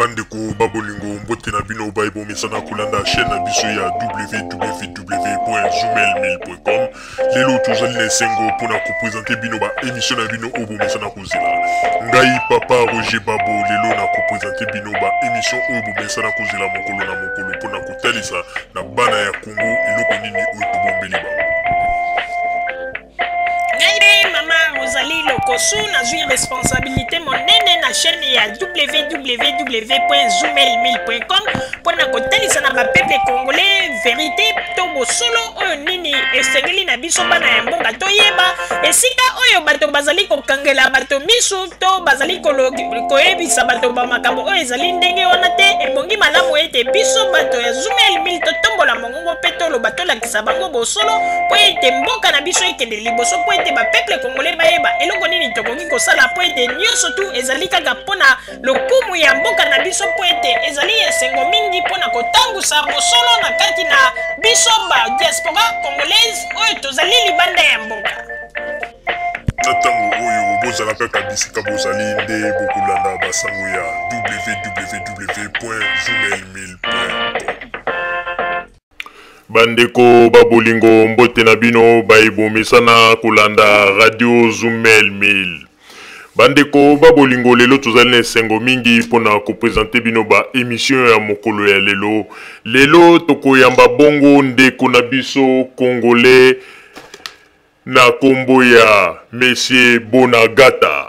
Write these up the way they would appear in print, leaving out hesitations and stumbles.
Bandeko babolingo mbote na bino baibo mesana kulanda chaîne na biso ya www.zoomelmail.com. Lelo tozali na sengo pona ko présenter bino ba émission na bino obo mesana kozela. Ngai papa Roger Babo lelo na ko présenter bino ba émission obo mesana kozela mokolo na mokolo pona ko talisa na bana ya Congo eloko nini oyo tobombeli ba. Rosalie Lokosu na zui responsabilité monene na chaîne ya www.zoomelmail.com pour na kotalisa na peuple congolais vérité to bosolo oyo nini esengeli na biso bana ya mboka toyeba esika oyo bato bazali kokangela bato misu to bazali koyebisa bato ba makambo oyo ezali ndenge wana te ebongi malamu ete biso bato ya Zoomelmail totombola mongongo pe toloba tolakisa bango bosolo po ete mboka na biso ekende liboso po ete ba peuple congolais bayeba eloko nini tokoki kosala po ete nyonso tu ezali kaka mpona lokumu ya mboka na biso po ete ezali esengo mingi mpona kotangusa bosolo na kati na biso ba diaspora congolaise oyo tozali libanda ya mboka. Na ntango oyo bozala kaka bisika bozali nde bokolanda basango ya www.zoomelmail.com. Bandeko babolingo mbote na bino baibomesana kolanda radio Zoomelmail. Bandeko babolingo lelo tozali na sengo mingi pona ko présenter bino ba émission ya mokolo ya lelo. Lelo tokoyamba bongo ndeko na biso congolais na kombo ya Monsieur Bonagata.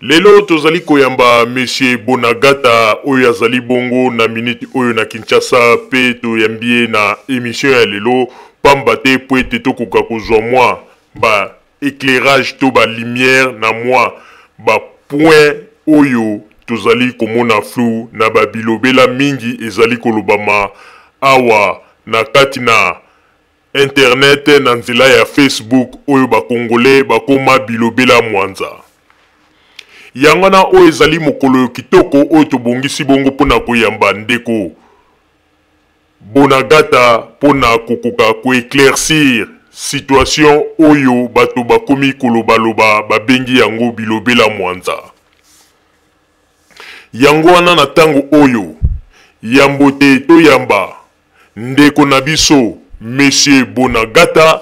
Lelo tozali koyamba Monsieur Bonagata oyo azali bongo na minute oyo na Kinshasa pe toyambie na émission ya lelo pamba te po ete tokoka kozwa mwa ba éclairage to ba lumière na mwa ba point oyo tozali komona flou na ba bilobela mingi ezali kolobama awa na kati na internet na nzela ya Facebook oyo ba congolais bakoma bilobela mwanza. Yangana oyo ezali mokolo kitoko oyo tobongisi bongo pona koyamba ndeko Bonagata pona kokoka ko éclaircir situation oyo bato bakomi kolobaloba babengi yango bilobela mwanza. Yango wana na tango oyo yambote to yamba ndeko na biso Monsieur Bonagata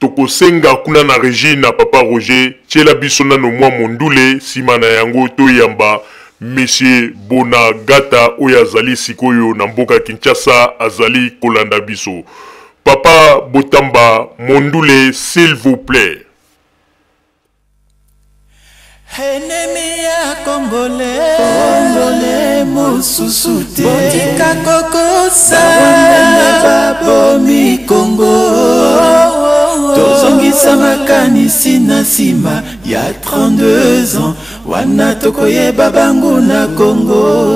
tokosenga kuna na régie na papa Roger tshela biso nano mwa mondule sima na yango toyamba Monsieur Bonagata oyo azali sikoyo na mboka Kinshasa azali kolanda biso. Papa Botamba mondule s'il vous plaît. Ennemi ya Congolais, Congolais mosusu te botika kokosa babomi Congo tozongisa makanisi na nsima ya 32 ans wana tokoyeba bangu na Congo.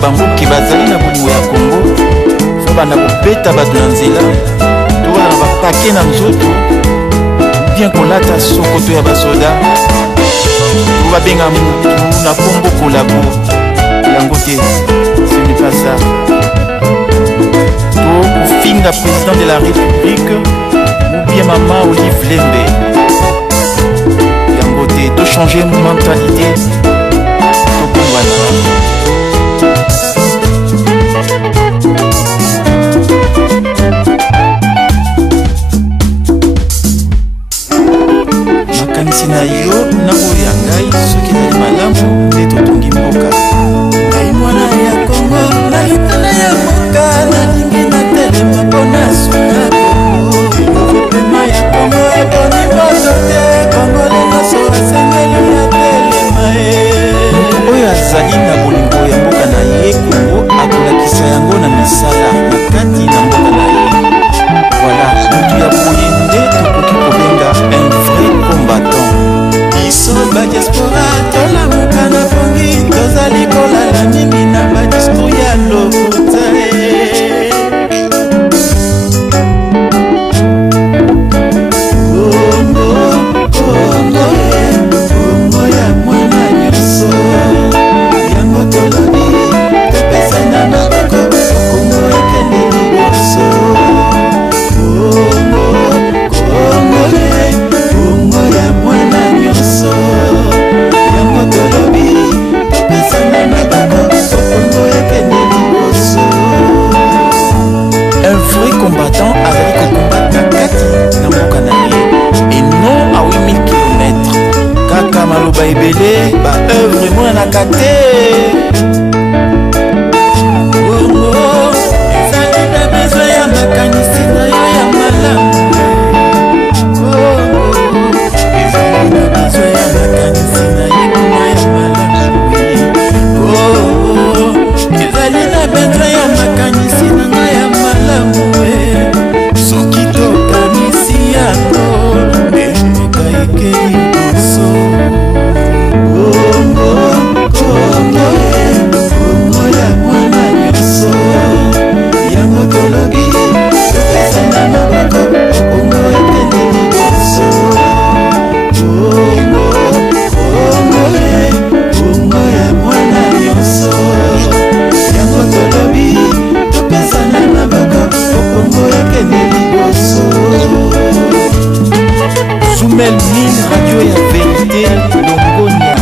Bango ki bazali na bolingo ya Congo fo banda kobeta bato na nzela to wana bapake na nzoto bien kolata sokoto ya basoda to babenga mutu na kombo kolabo yango te ce n'est pas ça to kofinga président de la république ou bien mama Olive Lembe yango te to changer mentalité to kongwana. Na yo na oya ngai soki ezali malamu nde totongi mboka ngai vérité. Ezali na besoin ya makanisi na yo ya malamu. Ezali na besoin ya makanisi na yo ya malamu. Ezali na besoin ya makanisi na ya malamu. Soki tokanisi yango ekaikeli koso. Kongo ya mwana nyonso yango tolobi topesa na maboko Kongo ekendeli koso. Kongo ya mwana nyonso yango tolobi topesa na maboko Kongo ekendeli koso. Zoumel Mine, radio ya vérité, Longonia.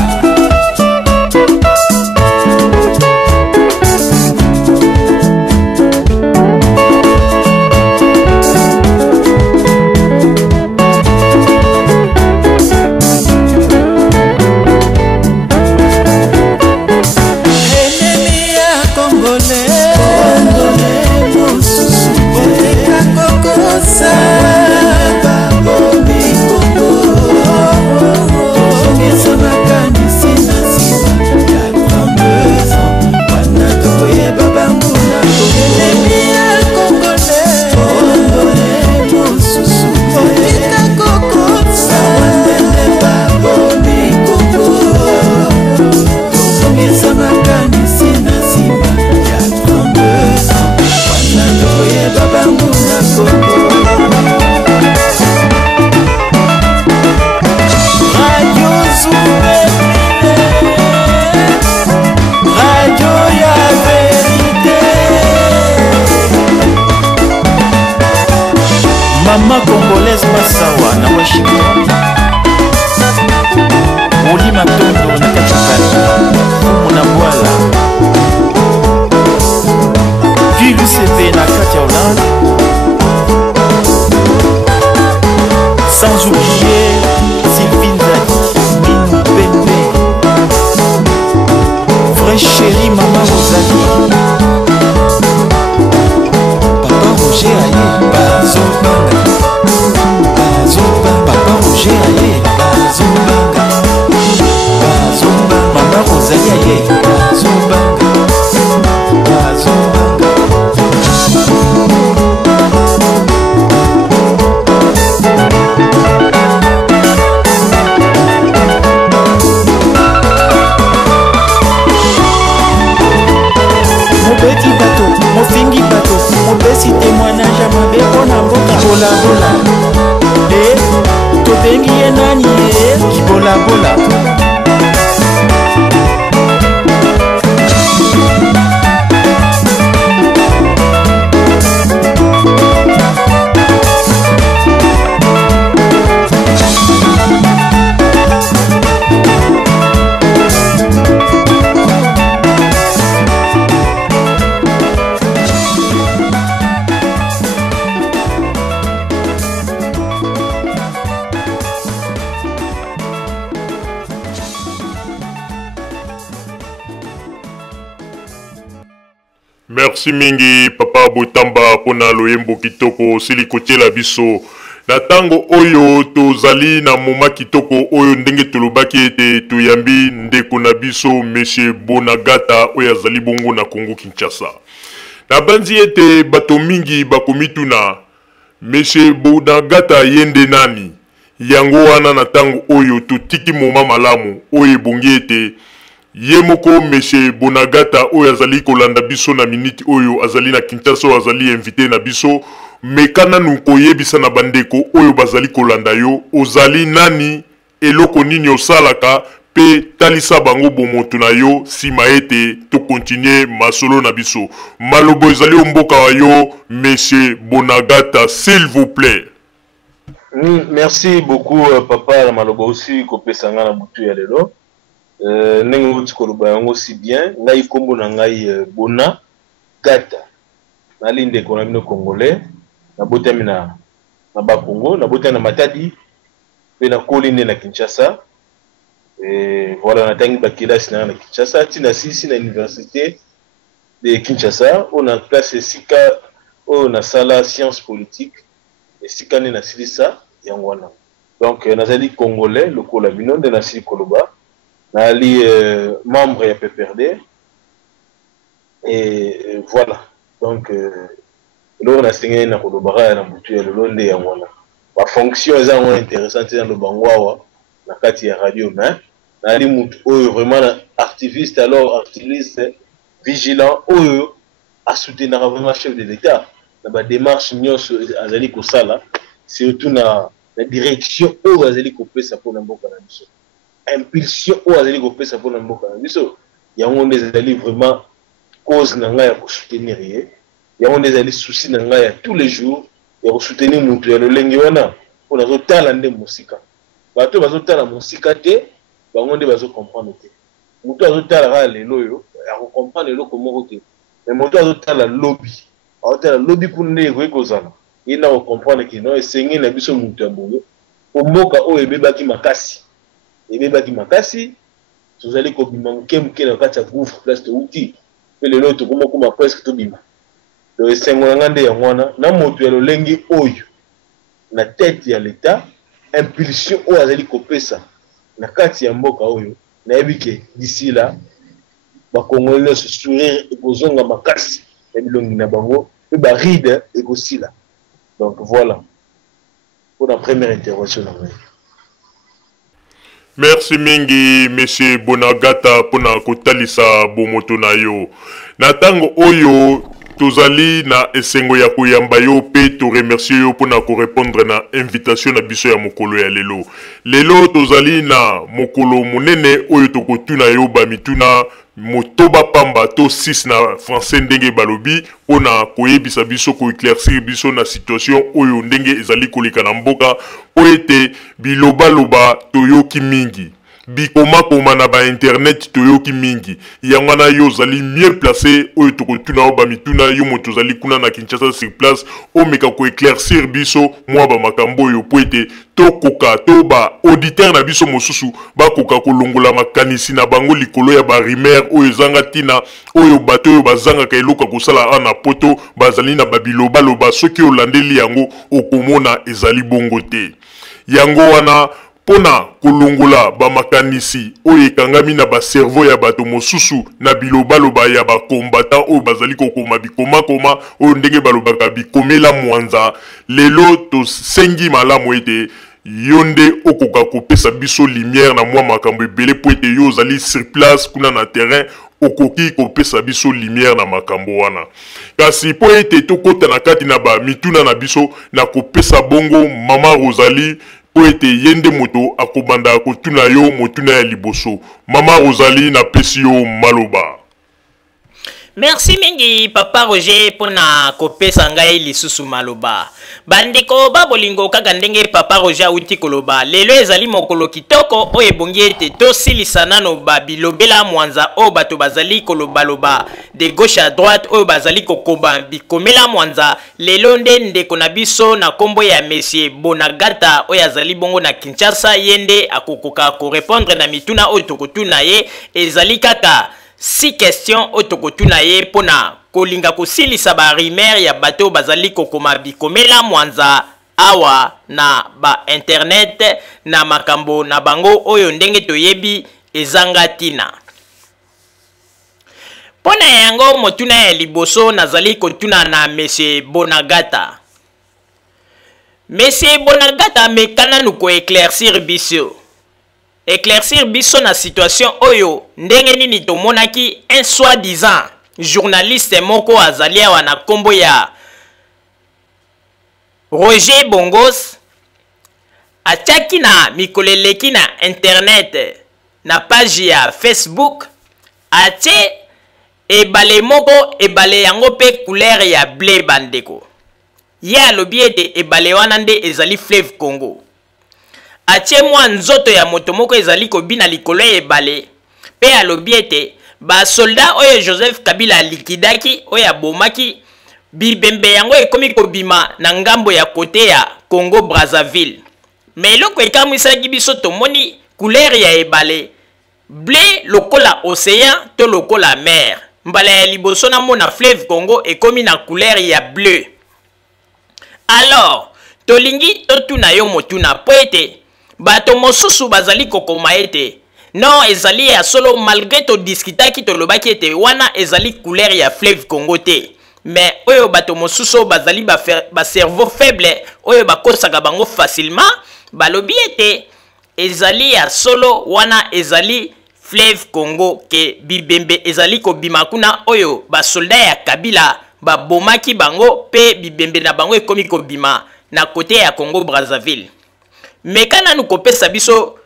Mama congolaise Massawa na Washington. Oli Matondo na Katikali. Muna Bwala. Guy Lucepe na Katia Hollande. Sans oublier Sylvine Zadi, Minou Bembe. Vraie chérie Maman Rosalie. Papa Roger Aye, Bazobanga. Papa Roger Aye, Bazobanga. Maman Rosalie Aye, Bazobanga. Mon petit bateau, mon fingi bateau, mon petit témoignage à ma béco na mboka. Bola bola. Tobengi ye nani ye kibola bola. Merci mingi papa Botamba pona loyembo kitoko sili kotela biso na tango oyo tozali na moma kitoko oyo ndenge tolobaki ete tuyambi ndeko na biso Monsieur Bonagata oyo azali bongo na Congo Kinshasa. Na banzi ete bato mingi bakomituna Monsieur Bonagata yende nani yango wana na tango oyo totiki moma malamu oyo bongi ete Yemoko Monsieur Bonagata oyo azali kolanda biso na minute oyo azali na Kinshasa azali invité na biso mekana nukoyebisa na bandeko oyo bazali kolanda yo ozali nani eloko nini osalaka pe talisa bango bomoto na yo sima ete to continuer masolo na biso malobo ezali omboka wa yo Monsieur Bonagata s'il vous plaît. Merci beaucoup papa la malobo aussi kopesa nga na butu ya lelo. Ndenge uti koloba yango si bien ngai kombo na ngai Bonagata nalinde kona bino congolais na botami na Bakongo na botami na Matadi pe na kolinde na Kinshasa Et voilà, on a tangi bakilasi na Kinshasa, tina sisi na université de Kinshasa, on a classe sika, on a sala sciences politiques, et sika ni na silisa yangwana. Donc, nazali congolais, le Kolabino de Nassi Koloba, nali membre ya PPRD, et voilà. Donc, là, on a signé na Kolobara na Butu ya Lolonde yangwana. La fonction est intéressante dans le Bangwawa, na kati ya radio, mais nali mutu oyo vraiment activiste, alors activiste vigilant oyo a soutenir vraiment chef de l'État. Na ba démarche nyonso azali kosala, surtout na la direction oyo azali kopesa pona mboka na biso. Impulsion oyo azali kopesa pona mboka na biso. Yango nde ezali vraiment cause na ngai ya ko soutenir ye. Yango nde ezali souci na ngai ya tous les jours ya ko soutenir mutu ya lolenge wana pona zotala nde musika. Bato bazotala musika te, bango nde bazo comprendre te. Mutu azotala ka lelo yo, ya ko comprendre lelo komoko te. Mais mutu azotala lobby. Azotala lobby pour nde ekozala. Il n'a pas compris que non, et c'est na biso mutu ya bongo. Omoka o ebebaki makasi. Ebebaki makasi, tozali ko bima mke na kati ya gouffre place de outil. Pe lelo to komoko presque to bima. Donc sengo ngande ya mwana na motu ya lolengi oyo. Na tête ya l'état, impulsion o azali kopesa na kati ya mboka oyo. Na ebike d'ici là, ba congolais se sourire et kozonga makasi. Ya bilongi na bango, pe ba ride et kosila. Donc voilà, pour la première intervention. Merci mingi, monsieur Bonagata, pour na kotalisa bomoto na yo. Na tango oyo, tozali na esengo ya koyamba yo pe to remercier yo pour na ko répondre na invitation na biso ya mokolo ya lelo. Lelo tozali na mokolo munene oyo tokotuna yo ba mituna motoba pamba to 6 na français ndenge balobi pona koyebisa biso ko éclaircir biso na situation oyo ndenge ezali koleka na mboka po ete biloba loba toyoki mingi bikoma koma na ba internet toyoki mingi yangwana yo zali mieux placé oyo tokotuna o ba mituna yo moto zali kuna na Kinshasa sur place o meka ko éclaircir biso mwa ba makambo yo po ete tokoka to ba auditeur na biso mosusu ba koka kolongola makanisi na bango likolo ya ba rimer oyo zanga tina oyo bato oyo bazanga ka eloka kosala ana poto bazali na babiloba loba soki olandeli yango okomona ezali bongo te yango wana pona kolongola ba makanisi oyo ekangami na ba cerveau ya bato mosusu na biloba loba ya ba combattant oyo bazali kokoma bikoma koma oyo ndenge balobaka bikomela mwanza lelo to sengi malamu ete yonde okoka kopesa biso lumière na mwa makambo ebele po ete yo ozali sur place kuna na terrain okoki kopesa biso lumière na makambo wana kasi po ete tokota na kati na ba mituna na biso na kopesa bongo mama Rosalie po ete yende moto akobanda kotuna yo motuna ya liboso mama Rosalie na pesi yo maloba. Merci mingi papa Roger pona kopesa ngai lisusu maloba. Bandeko ba bolingo kaka ndenge papa Roger awuti koloba. Lelo ezali mokolo kitoko o ebongi ete tosilisa nano ba bilobela mwanza o bato bazali koloba loba de gauche à droite o bazali kokoba bikomela mwanza. Lelo nde ndeko na biso na kombo ya monsieur Bonagata o yazali bongo na Kinshasa yende akokoka ko répondre na mituna o tokotuna ye ezali kaka 6 questions otokotuna ye pona kolinga kosilisa ba rimer ya bato bazali kokoma bikomela mwanza awa na ba internet na makambo na bango oyo ndenge toyebi ezanga tina. Pona yango motuna ya liboso nazali kotuna na monsieur Bonagata. Monsieur Bonagata mekana nuko éclaircir biso. Éclaircir biso na situation oyo ndenge nini tomonaki un soi-disant journaliste moko azali awa na kombo ya Roger Bongos atiaki na mikoleleki na internet na page ya Facebook atie ebale moko ebale yango pe couleur ya bleu bandeko ye alobi ete ebale wana nde ezali fleuve Congo atie mwa nzoto ya moto moko ezali kobina likolo ebale pe alobi ete ba soldat oyo Joseph Kabila likidaki oyo abomaki bibembe yango ekomi kobima na ngambo ya kote ya Congo Brazzaville. Mais eloko ekamwisaki biso tomoni couleur ya ebale bleu lokola océan to lokola mer. Mbala ya liboso na mona fleuve Congo ekomi na couleur ya bleu. Alors tolingi totuna yo motuna po ete bato mosusu bazali kokoma ete non ezali ya solo malgré to discutaki tolobaki ete wana ezali couleur ya fleuve Congo te. Mais oyo bato mosusu bazali ba cerveau faible oyo bakosaka bango facilement balobi ete ezali ya solo wana ezali fleuve Congo ke bibembe ezali kobima kuna oyo basolda ya Kabila babomaki bango pe bibembe na bango ekomi kobima na kote ya Congo Brazzaville. Mekana nu kopesa biso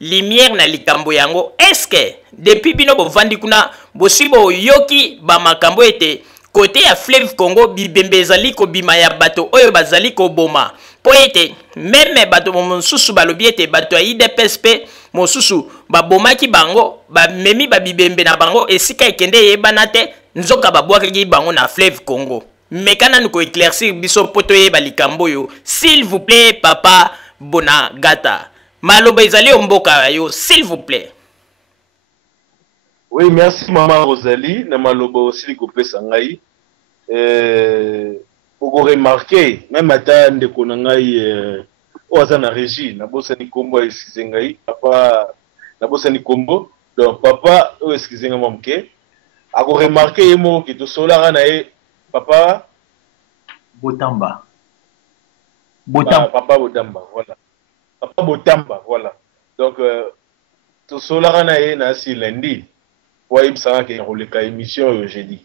lumière na likambo yango. Est-ce que depuis bino bovandi kuna bosibo yoki ba makambo ete kote ya fleuve Congo bibembe ezali kobima ya bato oyo bazali koboma po ete meme bato mosusu balobi ete bato ya IDPS pe mosusu babomaki bango bamemi babibembe na bango esika ekende yebana te nzoka babwakaki bango na fleuve Congo. Mekana nuko éclaircir biso poto yeba likambo yo s'il vous plaît papa Bonagata. Maloba ezali omboka yo s'il vous plaît. Oui, merci maman Rosalie na maloba aussi likopesa ngai. Oko remarquer même ata ndeko na ngai oza na régie na bosa ni kombo excuse ngai papa na bosa ni kombo donc papa o excuse ngai mamke ako remarquer yemo ki to solara na e papa Botamba. Papa Botamba, voilà. Papa Botamba, voilà. Donc to solara na e na si lundi pour y savoir que na émission jeudi.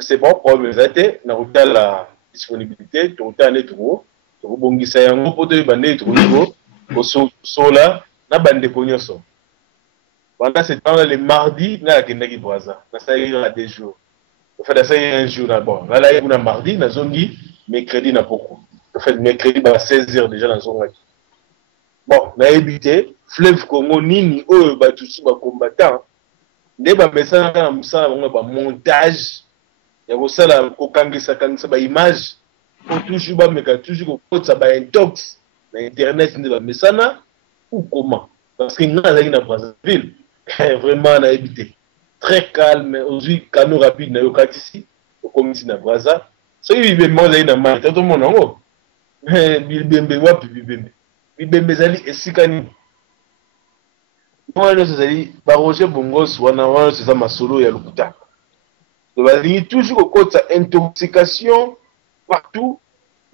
C'est bon problème zate na route la disponibilité to tane to bongisa yango poto bande to niveau au sola na bande konyoso. Pendant ce temps le mardi na kendaki Brazza. Na ça il y a des jours. En fait ça il y a un jour d'abord. Là il y a mardi na zongi mercredi na poko. En fait mercredi à 16h déjà na zongi. Bon, na évité fleuve Congo nini oyo batusu ba combattant. Ne ba message na musala ba montage ya kosala kokangisa ba image pour toujours ba meka toujours ko ba intox na internet ne ba mesana ou comment parce que nga zaki na Brazzaville vraiment na évité très calme aujourd'hui canaux rapide na yokati ici au comité na Brazza so yibe moza ina ma tato mona ngo bibembe wapi bibembe zali esikani moi zali ba Roger Bongos wana c'est ça masolo ya lokuta. Il y a toujours au côté intoxication partout.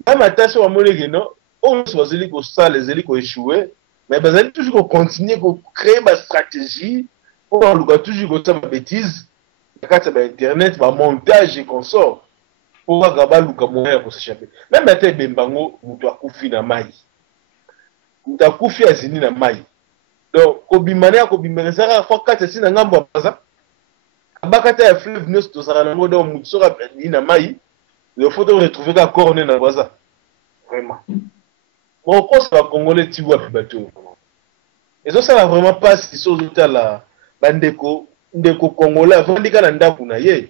Même à tâche à mon non, on se voit que ça les élites ont échoué, mais ils ont toujours continuer à créer ma stratégie pour toujours ça ma bêtise, quand c'est internet, ma montage et consort pour avoir le moyen pour s'échapper. Même à tel Bembango, on doit couper na mai, on doit couper à zini na mai. Donc, kobimane a kobimane ça a fois quatre c'est na ngambo baza. Bakata ya fleuve nous to sara ngo do mutsora ni na mai le faut retrouver ka corner na Brazza vraiment bon quoi ça va congolais ti wa bateau et ça va vraiment pas si so la bandeko ndeko congolais vandika na ndaku na ye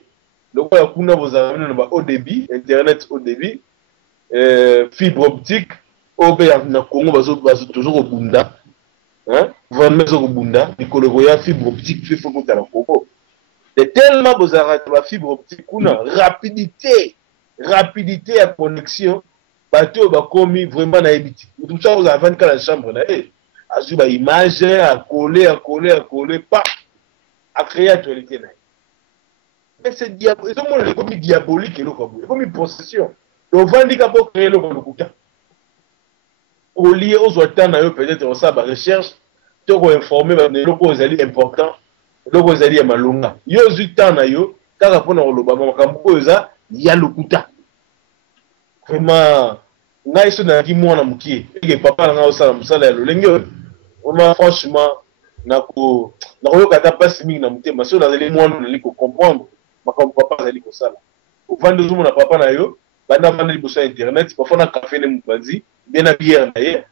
loko ya kuna bozana na ba haut débit internet haut débit fibre optique obe na Congo bazo toujours au bunda hein vraiment au bunda ikolo ya fibre optique fait faut que la Congo. C'est tellement besoin de la fibre optique, rapidité à connexion, bateau va commis vraiment na habité. Tout ça vous avez dans la chambre là, à suivre image, à coller, pas à créer actualité là. Mais c'est diabolique, tout le monde est comme diabolique et comme une possession. Donc vendika pour créer le coup. Au lieu aux autres peut-être on ça recherche, tu vas informer les locaux est important. Loko zali ya malonga yo zutana yo kaka pona koloba makambo oyo za ya lokuta vraiment ngai so na ki mwana mukie eke papa na ngao sala musala ya lolenge vraiment franchement nako kata pasi mingi na mutema so nazali mwana na liko comprendre makambo papa zali ko sala uvande zumo na papa na yo banda banda liboso internet parfois na café ne mupanzi bien na bière na ye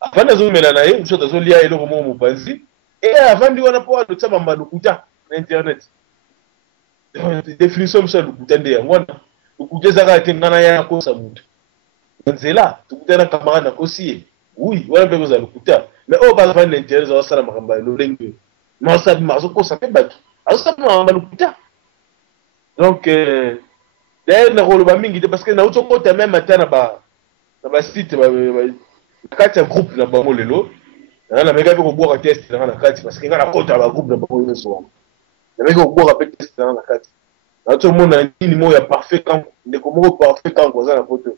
afana zo mela na ye so tazo lia eloko mo mupanzi. Et avant de voir le temps en Lukuta, Internet. Définition de Lukuta, Lukuta, ça a été un an à cause de ça. C'est là, tout le camarade a aussi. Oui, voilà, vous avez Lukuta. mais oh ba va l'intérêt za sala makamba lolengi ma sa mazo ko sa pe batu asa makamba lukuta donc d'ailleurs na rolo ba mingi parce que na uto ko ta même matin na ba site ba kati groupe na bango lelo na meka ko boka test na kati parce que na kota ba groupe na bango leso na meka ko boka pe test na kati na to mona ni mo ya parfait quand de ko parfait quand ko za na photo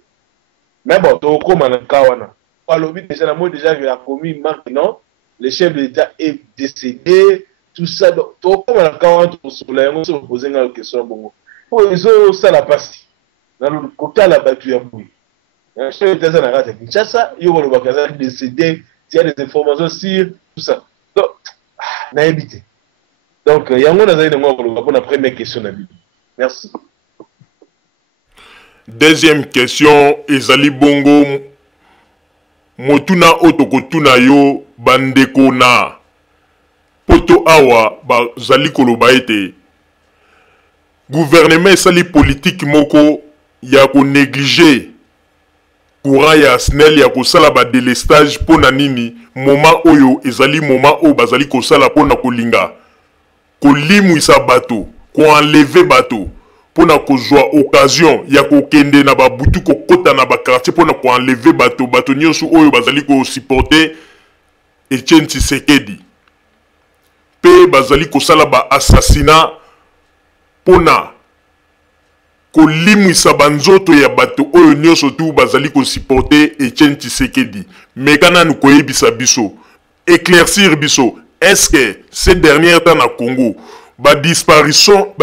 mais bon to ko mana kawana alobi déjà na moi déjà il a commis marque non le chef de l'État est décédé tout ça donc to ko mana kawana to sur la ngo so poser une question bongo pour ça la passe na le côté la battu ya boui le chef de l'État na kati Kinshasa yo ko ba kaza décédé il y a des informations sur tout ça donc na éviter donc yango na zali ngo ko pour la première question na bibi merci. Deuxième question, ezali bongo motuna otokotuna yo bandeko na poto awa bazali koloba ete gouvernement esali politique moko ya ko négliger courant ya SNEL ya kosala ba délestage pona nini moment oyo ezali moment oyo bazali kosala pona kolinga kolimwisa bato ko enlever bato pona kozwa occasion ya kokende na babutu kokota na bakartier pona ko enlever bato nyonso oyo bazali ko supporter Etienne Tshisekedi pe bazali kosala ba assassinat pona kolimwisa banzoto ya bato oyo nyonso tu bazali ko supporter Etienne Tshisekedi mekana nu koyebisa biso éclaircir biso est-ce que ces derniers temps na Congo ba disparition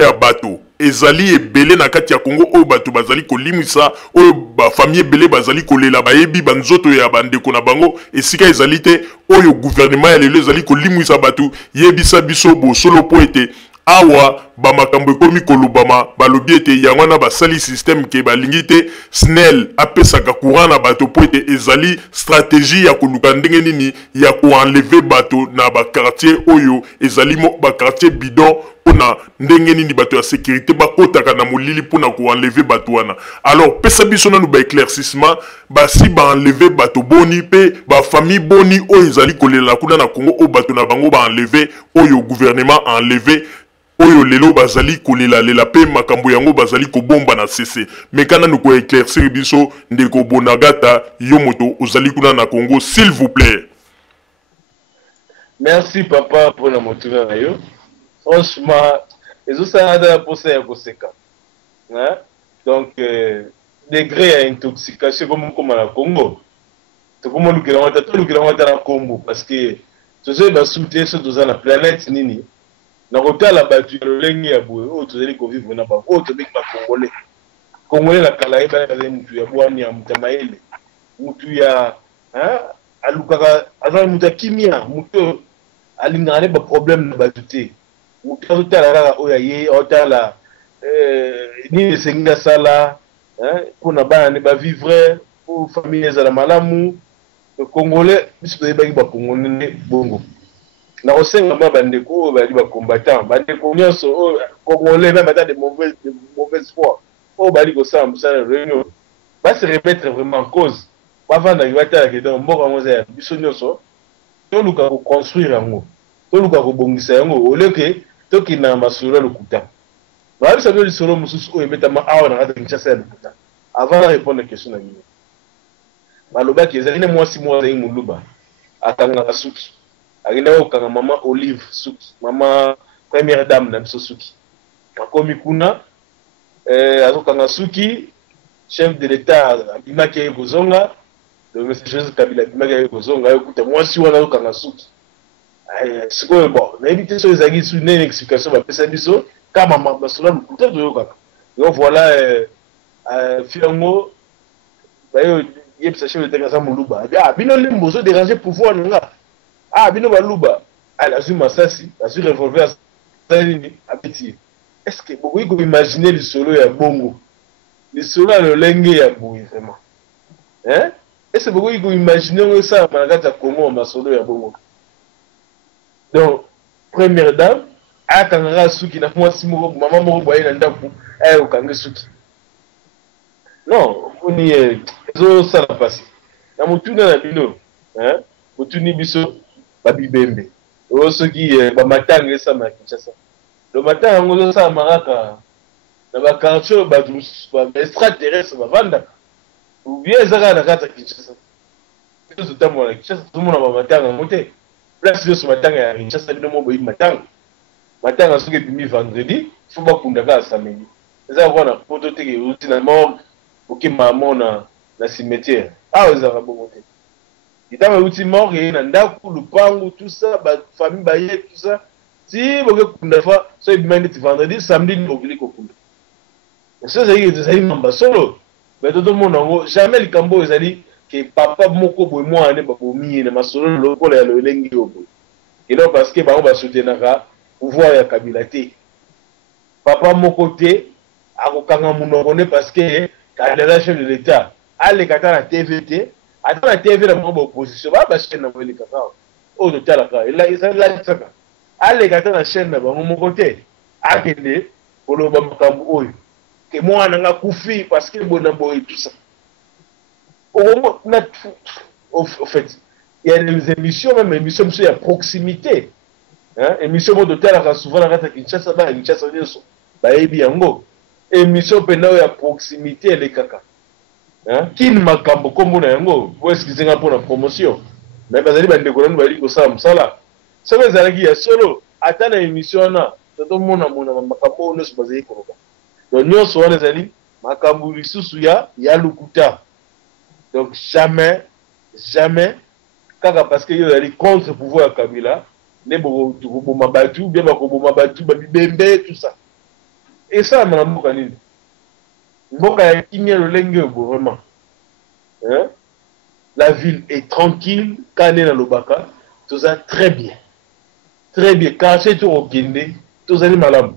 ya bato ezali ebele na kati ya Congo oyo bato bazali kolimwisa oyo ba famille ebele bazali kolela bayebi banzoto ya bandeko na bango esika ezali te oyo gouvernement ya lelo ezali kolimwisa bato yebisa biso bosolo po ete awa ba makambo ekomi kolubama balobi ete yango na basali système ke balingi te SNEL apesaka courant na bato po ete ezali stratégie ya koluka ndenge nini ya koenlever bato na bakartier oyo ezali bakartier bidon pona ndenge nini bato ya sécurité bakotaka na molili pona koenlever bato wana alors pesa biso nanu ba éclaircissement basi baenlever bato boni pe ba famille boni oyo ezali kolela kuna na Congo o bato na bango baenlever oyo gouvernement enlever oyo lelo bazali kolela pe makambo yango bazali kobomba na cc mekana nous ko éclaircir biso ndeko Bonagata yo moto ozali kuna na Congo s'il vous plaît. Merci papa pour la motuna na yo franchement ezosala da posa ya koseka hein donc degré ya intoxication comme na Congo to comme lukela wata na Congo parce que tozo ba soutenir ce dans la planète nini na kotala batu ya lolenge ya boye oyo tozali kovivre na bango oyo tobeki bakongole na kala ebazali mutu ya bwani ya mutamaele mutu ya alukaka azali mutu ya kimia mutu alingana ne baproblème na batu te mutu azotala kaka oyo aye otala nini esengi asala mpona bana ne bavivre po famille ezala malamu congolais biso toyebaki bakongole nde bongo na kosenga ma bandeko bali ba combattant bandeko nyonso congolais même dans de mauvaise foi bali ko sala musala réunion va se remettre vraiment en cause va vanda ibata ke donc mboka ngoza ya biso nyonso to luka ko construire yango to luka ko bongisa yango oleke to kina masolo lokuta ba bisa be lisolo mususu o emetama awa na kata Kinshasa ya lokuta avant de répondre à question na mino baloba ki ezali ne mwasi mwa za muluba akanga suki agenda okanga mama Olive suki mama première dame na biso suki akomi kuna azokanga suki chef de l'état abimaki ye kozonga le monsieur Kabila abimaki ye kozonga yokuta mwasi wana azokanga suki sikoyo bon nayebi te so ezalaki su nene explication bapesa biso kama masolo lokuta toyokaka yo voilà fiango bayo yebisa chef de l'état kaza muluba bino lembo ozo déranger pouvoir nanga bino baluba azwi masasi azwi revolver azali abeti est-ce que vous pouvez imaginer le solo ya bongo le solo le lenge ya boui vraiment est-ce que vous pouvez imaginer ça malgré ta Congo ma solo ya bongo donc première dame akanga suki na mwasi moko mama moko boye na ndaku okanga suki non oni ezo sala pasi na mutuna na bino otuni biso babibembe oyo soki bamatanga esama ya Kinshasa le matanga yango ozosala kaka na bakartier bato extraterrestre bavandaka ou bien eza kaka na kati ya Kinshasa tozotambola na Kinshasa tozomona bamatanga yango te place nyonso matanga ya Kinshasa bino mo boyi matanga soki ebimi vendredi fo bakunda kaka samedi eza kaka na poto teke euti na morgue okima amona na cimetière awa ezalaka bongo te ntango euti morgue eye na ndako lupangu tout ça bafamille baye tout ça si boke kunda fa so ebima neti vendredi samedi ni bokili kokunda so ezali mamba solo me totomona yango jamais likambo oyo ezali ke papa moko boye mwana babomi ye na masolo lokola ya lolengi oyo boye elo parce que bango basoutenaka pouvoir ya Kabila te papa moko te akokanga monoko ne parce que candidat chef de l'état aleka ata na TV te ata na TV na bango baopposition bachaîne na bango elekaka oyo totalaka ezalatisaka aleka ata na chaîne na bango moko te akende koloba makambo oyo ke mwana nga kufi parce que boye na boye tout ça au fait il y a des émissions même émissions il y a proximité hein émission mo totalaka souvent na kata Kinshasa ba Kinshasa nyonso bayebi yango émission pena ya proximité elekaka hein kini makambo kombo na yango po eskizenga mpona promotion mais bazali bandeko nanu bali kosala mosala soki ezalaki ya solo ata na émission wana totomona makambo nyonso bazali koloba donc nyonso wana ezali makambo lisusu ya lukuta donc jamais kaka parce que yo ezali contre pouvoir ya Kabila ne bokoboma batu bien bakoboma batu babibembe tout ça et ça na mboka nini mboka ya kimia lolenge vraiment hein la ville est tranquille kane na lobaka tout ça très bien car c'est tout okende tout ça ni malamu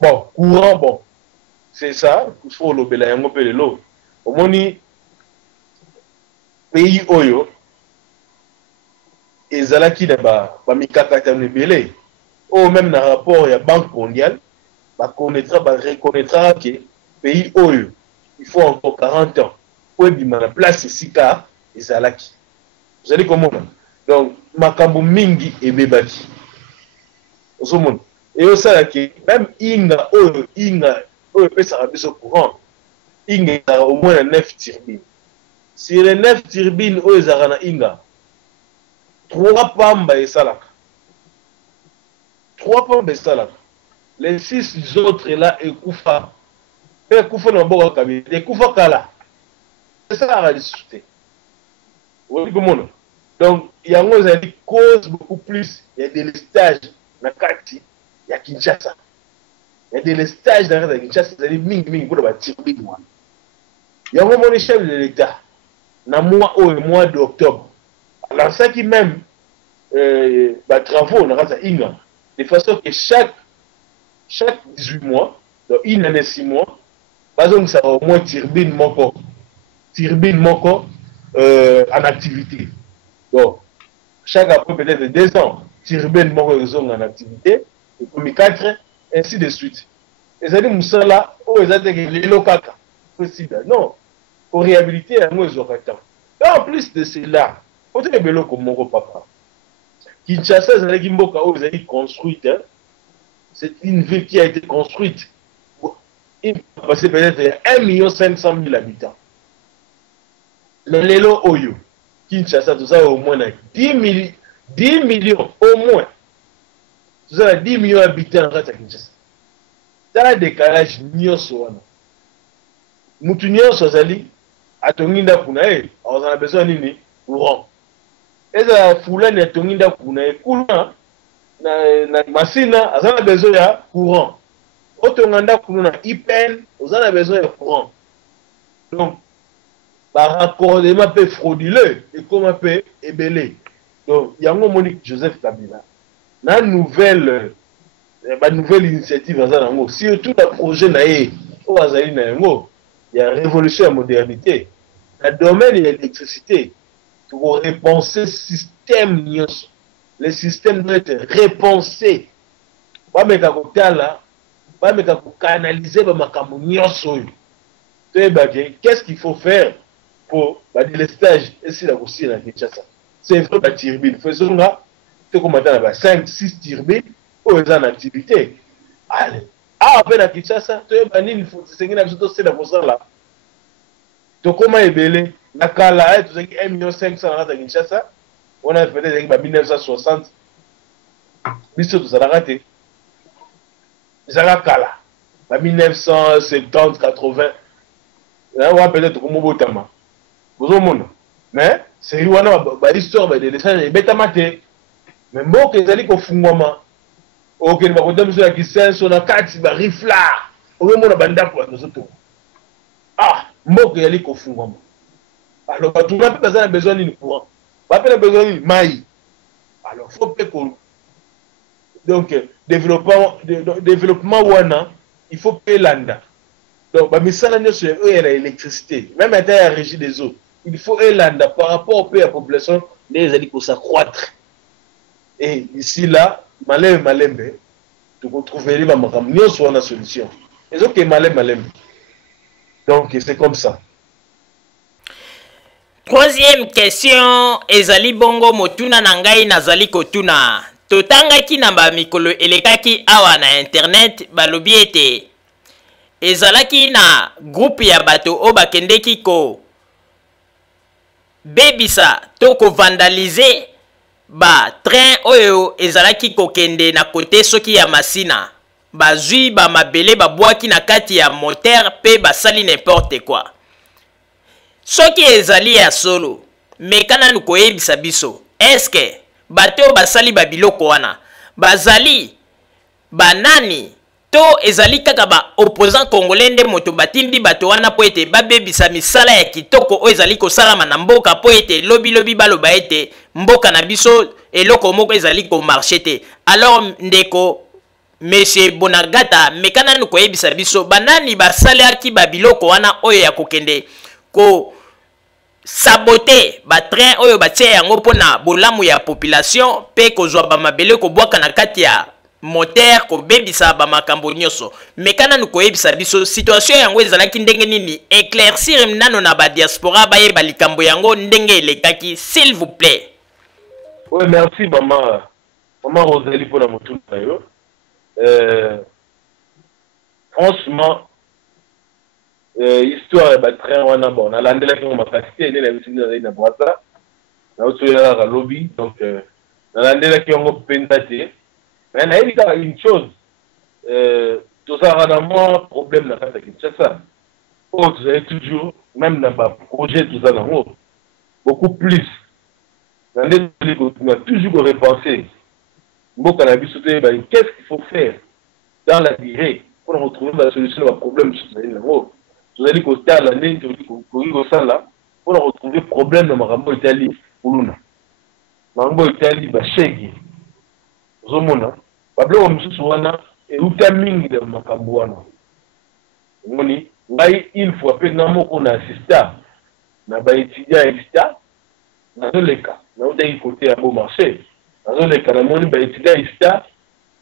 bon courant bon c'est ça il faut lobela yango pe lelo omoni pays oyo ezalaki na bamikakatano ebele oyo même na rapport ya banque mondiale reconnaîtra que pays oyo il faut encore 40 ans po ebima na place esika ezalaki ozali komona donc makambo mingi ebebaki ozomona eyosalaki même inga oyo epesaka biso courant inga ezalaka au moins na 9 turbines sur les 9 turbines oyo ezalaka na inga 3 pamba esalaka les 6 autres là ekufa ekufa na mboka Kabila ekufa kala esalaka lisusu te olingi komona donc yango ezali cause beaucoup plus ya délestage na kati ya Kinshasa ya délestage na kati ya Kinshasa ezali mingi mpona baturbine wana yango moni chef de l'état na mois d'octobre alansaki même travaux na kati ya inga de façon que chaque 18 mois donc une année 6 mois bazongisaka au moins turbine moko en activité donc chaque après peut-être 2 ans turbine moko ezonga en activité et comme 4 ainsi de suite ezali musala oyo ezateke lelo kaka possible non pour réhabiliter yango ezwaka temps et en plus de cela oteke beloko moko papa Kinshasa ezalaki mboka oyo ezali construite hein? C'est une ville qui a été construite il a passé peut-être 1 500 000 habitants mais lelo oyo Kinshasa tout ça au moins 10 millions au moins tout ça 10 millions d'habitants à Kinshasa ça a décalage nyonso wana mutu nyonso azali atongi ndaku na ye azala besoin nini courant eza fulani atongi ndaku na ye kuna na masina azala besoin ya courant otonga ndaku na IPN azala besoin ya courant donc par raccordement peu frauduleux et comme peu ebelé donc yango Monique Joseph Kabila na nouvelle initiative azala ngo surtout le projet na ye o azali na yango il y a révolution et modernité. Dans le domaine de l'électricité, il faut repenser le système. Le système doit être repensé. Canaliser qu'est-ce qu'il faut faire pour le délestage et si la Kinshasa. c'est vrai ba turbine faisons là te commenter ba 5 6 turbines ou en activité allez après la Kinshasa tu ba nini faut sengi na biso c'est la pour là to comment ebele na kala tu sengi 1,5 million na Kinshasa on a fait des ba 1960 biso to ça raté ça kala ba 1970 80 là on va peut-être comme botama vous monde mais c'est wana ba histoire ba de dessin beta mate mais mboka ezali ko fungwama OK ba ko demso ya kisenso na kati ba rifla o mona banda ko nzoto ah mboka ezali ko fungwama alors ba tout le monde a besoin d'une courant ba pe besoin d'une mai alors faut que donc développement wana il faut payer landa donc ba misala nyoso ya l'électricité même à la régie des eaux il faut landa par rapport au pays à la population les alliés pour s'accroître et ici là malembe tu peux trouver les mamans nous soit la solution et ok malembe donc c'est comme ça. Troisième question ezali bongo motuna nangai nazali kotuna totangaki na ba mikolo elekaki awa na internet balobi ete ezalaki na groupe ya bato o bakendeki ko bebisa to ko vandaliser ba train oyo ezalaki kokende na kote soki ya masina bazui ba mabele babwaki na kati ya moteur pe basali n'importe quoi soki ezali ya solo mekana nukoyebisa biso eske bato basali babiloko wana bazali banani to ezali kaka ba opposant congolais nde moto batindi bato wana po ete babebisa misala ya kitoko o ezali kosalama na mboka po ete lobi baloba ete mboka na biso eloko moko ezali ko marché te alors ndeko monsieur Bonagata mekana nukoyebisa biso banani basalaki babiloko wana oyo ya kokende ko saboter ba train oyo batie yango pona bolamu ya population pe kozwa ba mabele ko bwaka na kati ya moteur ko bebisa ba makambo nyoso mekana nukoyebisa biso situation yango ezalaki ndenge nini éclaircir nano na ba diaspora baye balikambo yango ndenge elekaki s'il vous plaît. Oui merci maman Rosalie pour la motu yo franchement histoire ba train wana bon na landela ko mapasité ne la bisina na boisa na otoya la lobby donc na landela ki ngo pentate mais na il y a une chose tout ça a vraiment problème na kata Kinshasa oh tu sais toujours même dans ba projet tout ça là beaucoup plus na on a toujours repenser mboka na biso te qu'est-ce qu'il faut faire dans la durée pour retrouver la solution au problème là vous allez coster la ligne pour ça pour retrouver problème dans Marambo Italie Uluna Marambo Italie ba shegi zomona bablo msusu wana e utamingi de makambo wana ngoni ngai il faut pe na moko na assista na ba étudiant extra na leka na odai côté à bon marché na leka na moni ba étudiant extra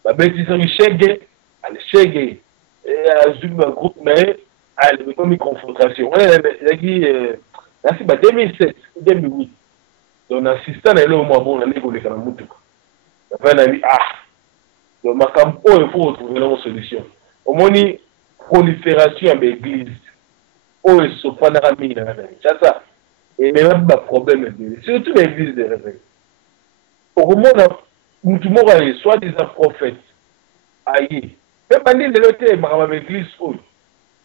ba beti so shege al shege et un groupe mais elle comme une confrontation il a dit merci ba 2007 2008 donc assistant est là au moins bon na négo le kana mutuka na na dit ah donc makambo il faut retrouver une solution au moins prolifération de l'église oh ils sont pas dans la mine ça et même pas problème surtout l'église de réveil au moins tout le monde est soit des prophètes aïe même pas de l'autre makambo l'église oh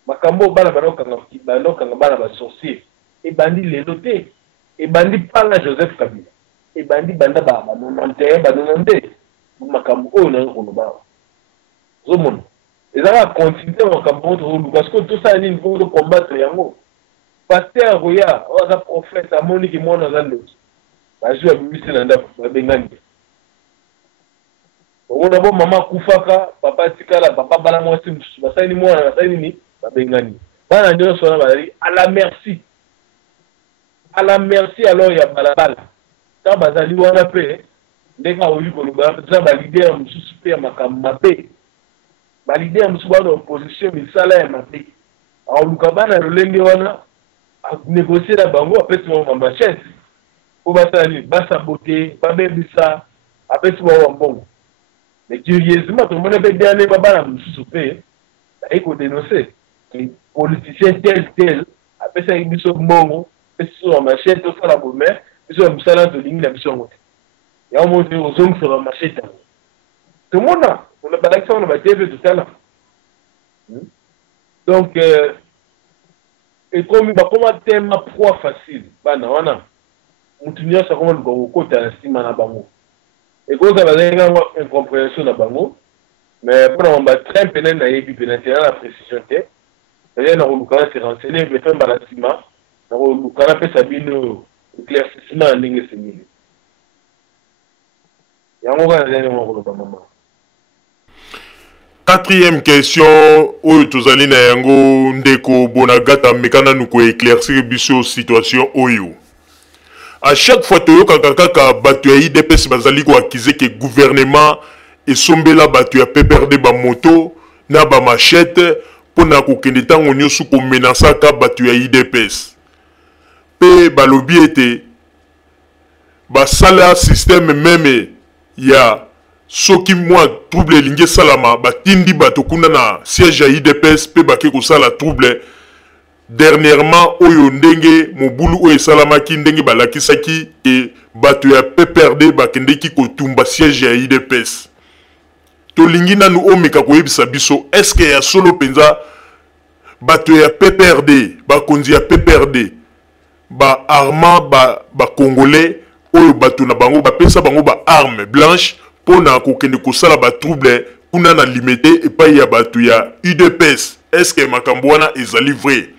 makambo bana banokanga bana ba sorcier et bandi leloté et bandi pala Joseph Kabila et bandi banda ba 91 ba 92 makambo o na ko ba zomon et ça va continuer makambo parce que tout ça il faut combattre yango pasteur roya o za prophète amoni ki mona zando ba joue bibisi na nda ba bengani on a bon maman kufaka papa tikala papa bala mwasi msusu basani mwana basani ni babengani bana ndio sona bali à la merci alors ya balabala ta bazali wana pe ndeka oyi ko luba za ba leader msusu pe makamma pe ba leader msusu ba opposition misala ya mape au luka bana lolenge wana a négocier la bango apesi mo mamba chef pour saboter, pas même ça, après ce moment bon. Mais curieusement, tout le monde avait dernier baba la soupe, il faut dénoncer. Les politiciens tel, après ça, ils sont bons, ils sont en machette, tout ça la bonne mère, ils sont en salade de ligne, ils sont il y a un moment où ils sont sur la machette. Tout le monde a, on a pas l'accent, on a TV tout à l'heure. Donc, et comme il va comment thème à proie facile, bah non, non. On tient ça comme le côté à l'estime à bango. Et quand ça va avoir une incompréhension à bango, mais pour on va très pénal na yebi pénal la précision té. Et là on va se renseigner mais faire l'estime, on va faire sabino éclaircissement en ligne semi. Et on va aller dans le maman. Quatrième question, oyo tozali na yango ndeko Bonagata mekana nuko éclaircir biso situation oyo. À chaque fois toyoka kaka batu ya IDPS bazali ko accuser que gouvernement esombela batu ya PPRD ba moto na ba machette pona ko kende tango nyosu ko menasaka batu ya IDPS. Pe balobi ete ba sala système même ya soki moi trouble linge salama batindi bato kuna na siège ya IDPS pe bake ko sala trouble dernièrement oyo ndenge mobulu oyo salamaki ndenge balakisaki e bato ya PPRD bakendeki kotumba siège ya IDPS to lingi nanu omeka koyebisa biso est-ce que ya solo penza bato ya PPRD bakonzi ya PPRD ba arma ba congolais oyo bato na bango bapesa bango ba arme blanche pona kokende kosala ba trouble kuna na limité epai ya bato ya UDPS. Est-ce que makambo wana ezali vrai?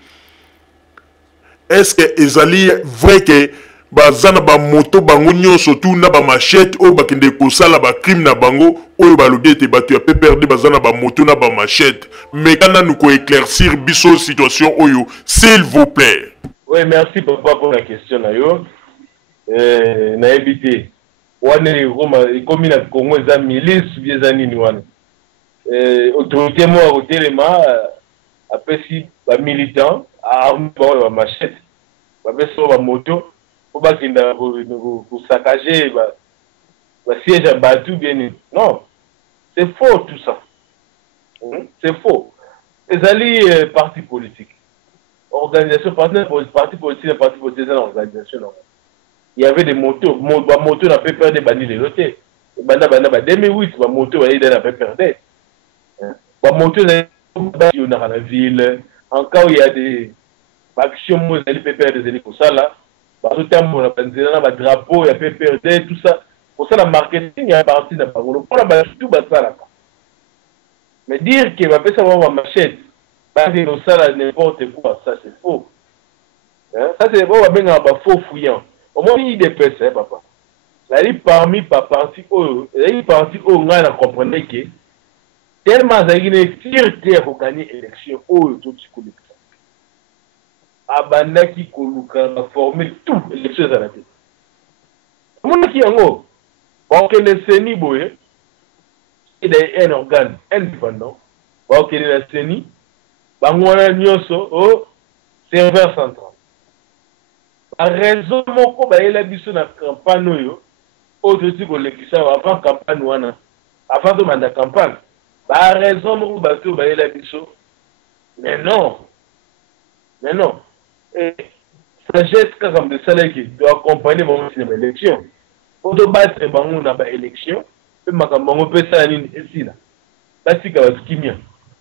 Est-ce que ezali vrai que bazana ba moto bango nyonso tu na ba machette oyo bakende kosala ba crime na bango oyo balobi ete bato ya PPRD bazana ba moto na ba machette? Mais kana nous ko éclaircir biso situation oyo s'il vous plaît. Oui, merci papa pour la question na yo. Na évité wane Roma comme na Congo za milice bieza nini wana autorité mo a kotelema apesi ba militant arme ba machette ba beso ba moto pour ba kinda pour saccager ba siège à batu bien non c'est faux tout ça c'est faux les alliés partis politiques organisation parti politique organisation non. Il y avait des motos na PPRD bandi les lotés. Banda 2008 ba moto ba ida na PPRD. Ba moto dans la ville. En cas où il y a des actions mo les PPRD zeli ko sala, ba tout temps na banzela na ba drapeau ya PPRD tout ça. Pour ça la marketing ya parti na bango. Pour la ba tout ba sala. Mais dire que va pesa ba machette, ba dire ça n'importe quoi, ça c'est faux. Ça c'est bon ba faux fouillant. Au moins, il dépasse, papa. Ça dit parmi parti où on a compris que tellement ça est fierté pour gagner l'élection, tout ce qu'on dit. Abanda qui a formé tout l'élection à la tête. Comment est-ce qu'il y a un mot? Parce que le CENI, il est un organe indépendant. Parce que le CENI, on a un serveur central. A raison moko ba yela biso na campagne oyo autre type de avant campagne wana avant de manda campagne ba raison moko ba to ba yela biso mais non et sagesse comme de celle qui doit accompagner mon élection pour de battre bango na ba élection pe makambo pesa nini esila basi ka kimia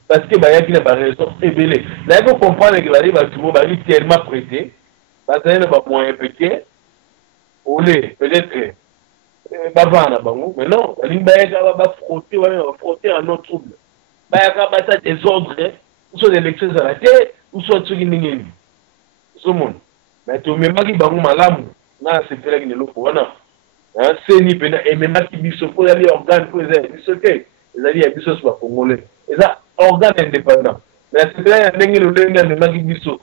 parce que ba yaki na ba raison ebele là il faut comprendre que ba tout ba tellement prêté. Parce que les moyens pétés, peut-être, mais non, il va frotter à nos troubles. Il va des ordres, ou soit des élections à la tête, ou soit ceux qui n'ont pas. Mais tout le monde qui va malamu, c'est vrai qu'il n'y a pas. C'est ni pena, et même qui biso pour aller organe pour les alliés, les biso sont congolais. Et ça, organe indépendant. Mais c'est vrai, il y a des gens qui biso.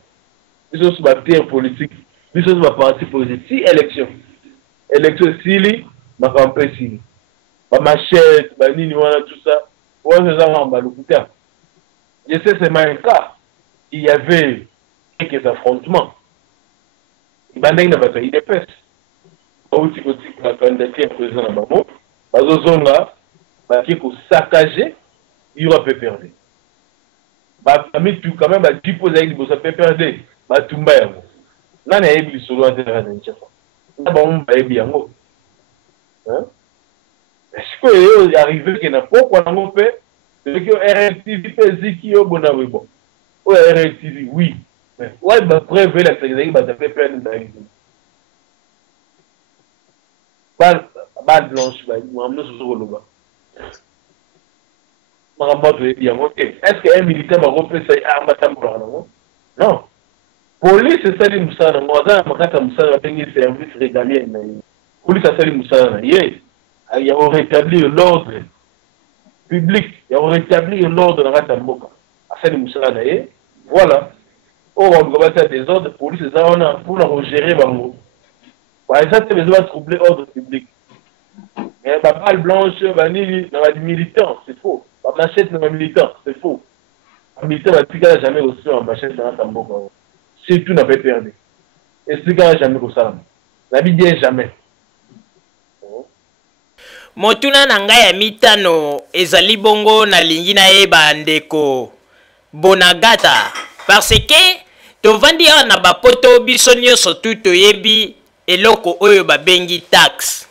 Ils sont sur la terre politique, ils sont sur la partie politique. Si élection, si ma campagne, si ma machette, ma nini, tout ça, je sais c'est un cas. Il y avait quelques affrontements. Il y a des IDPS. bauti kotika la candidature ya président na bango bazozonga baki kosakaje yura PPRD bamitu quand même badipo ezali liboso PPRD batumba yango nani ayebi lisolo atera na nchafa na bango bayebi yango sikoyo arrivé ke na pokwa nango mpe soki RLTV mpe eziki yo bona we bon oyo RLTV oui ouais bapreuve elakisaka ezalaki bato PPRD bayebi balle blanche mamno soso koloba makambo ato yebi yango te est ce que un militaire bakopesa arme atambolaka nango non police esali mosala nango aza na makati ya mosala babengi service régalien na ye police asali mosala na ye ya rétablir l'ordre public ya rétablir l'ordre na kati ya mboka asali mosala na ye voilà oyo baluka batia désordre police eza wana mpona kogérer bango eza te besoin batroubler ordre public mais baballe blanche banini na bamilitant c'est faux bamachette na bamilitant c'est faux bamilitant batikala jamais aussi na bamachette na kati ya mboka surtout na PPRD esikala jamais kosalama nabi bien jamais. Motuna na ngai ya mitano ezali bongo na lingi na ye bandeko Bonagata parce que tovandi awa na bapoto biso nyonso tu toyebi eloko oyo babengi taxe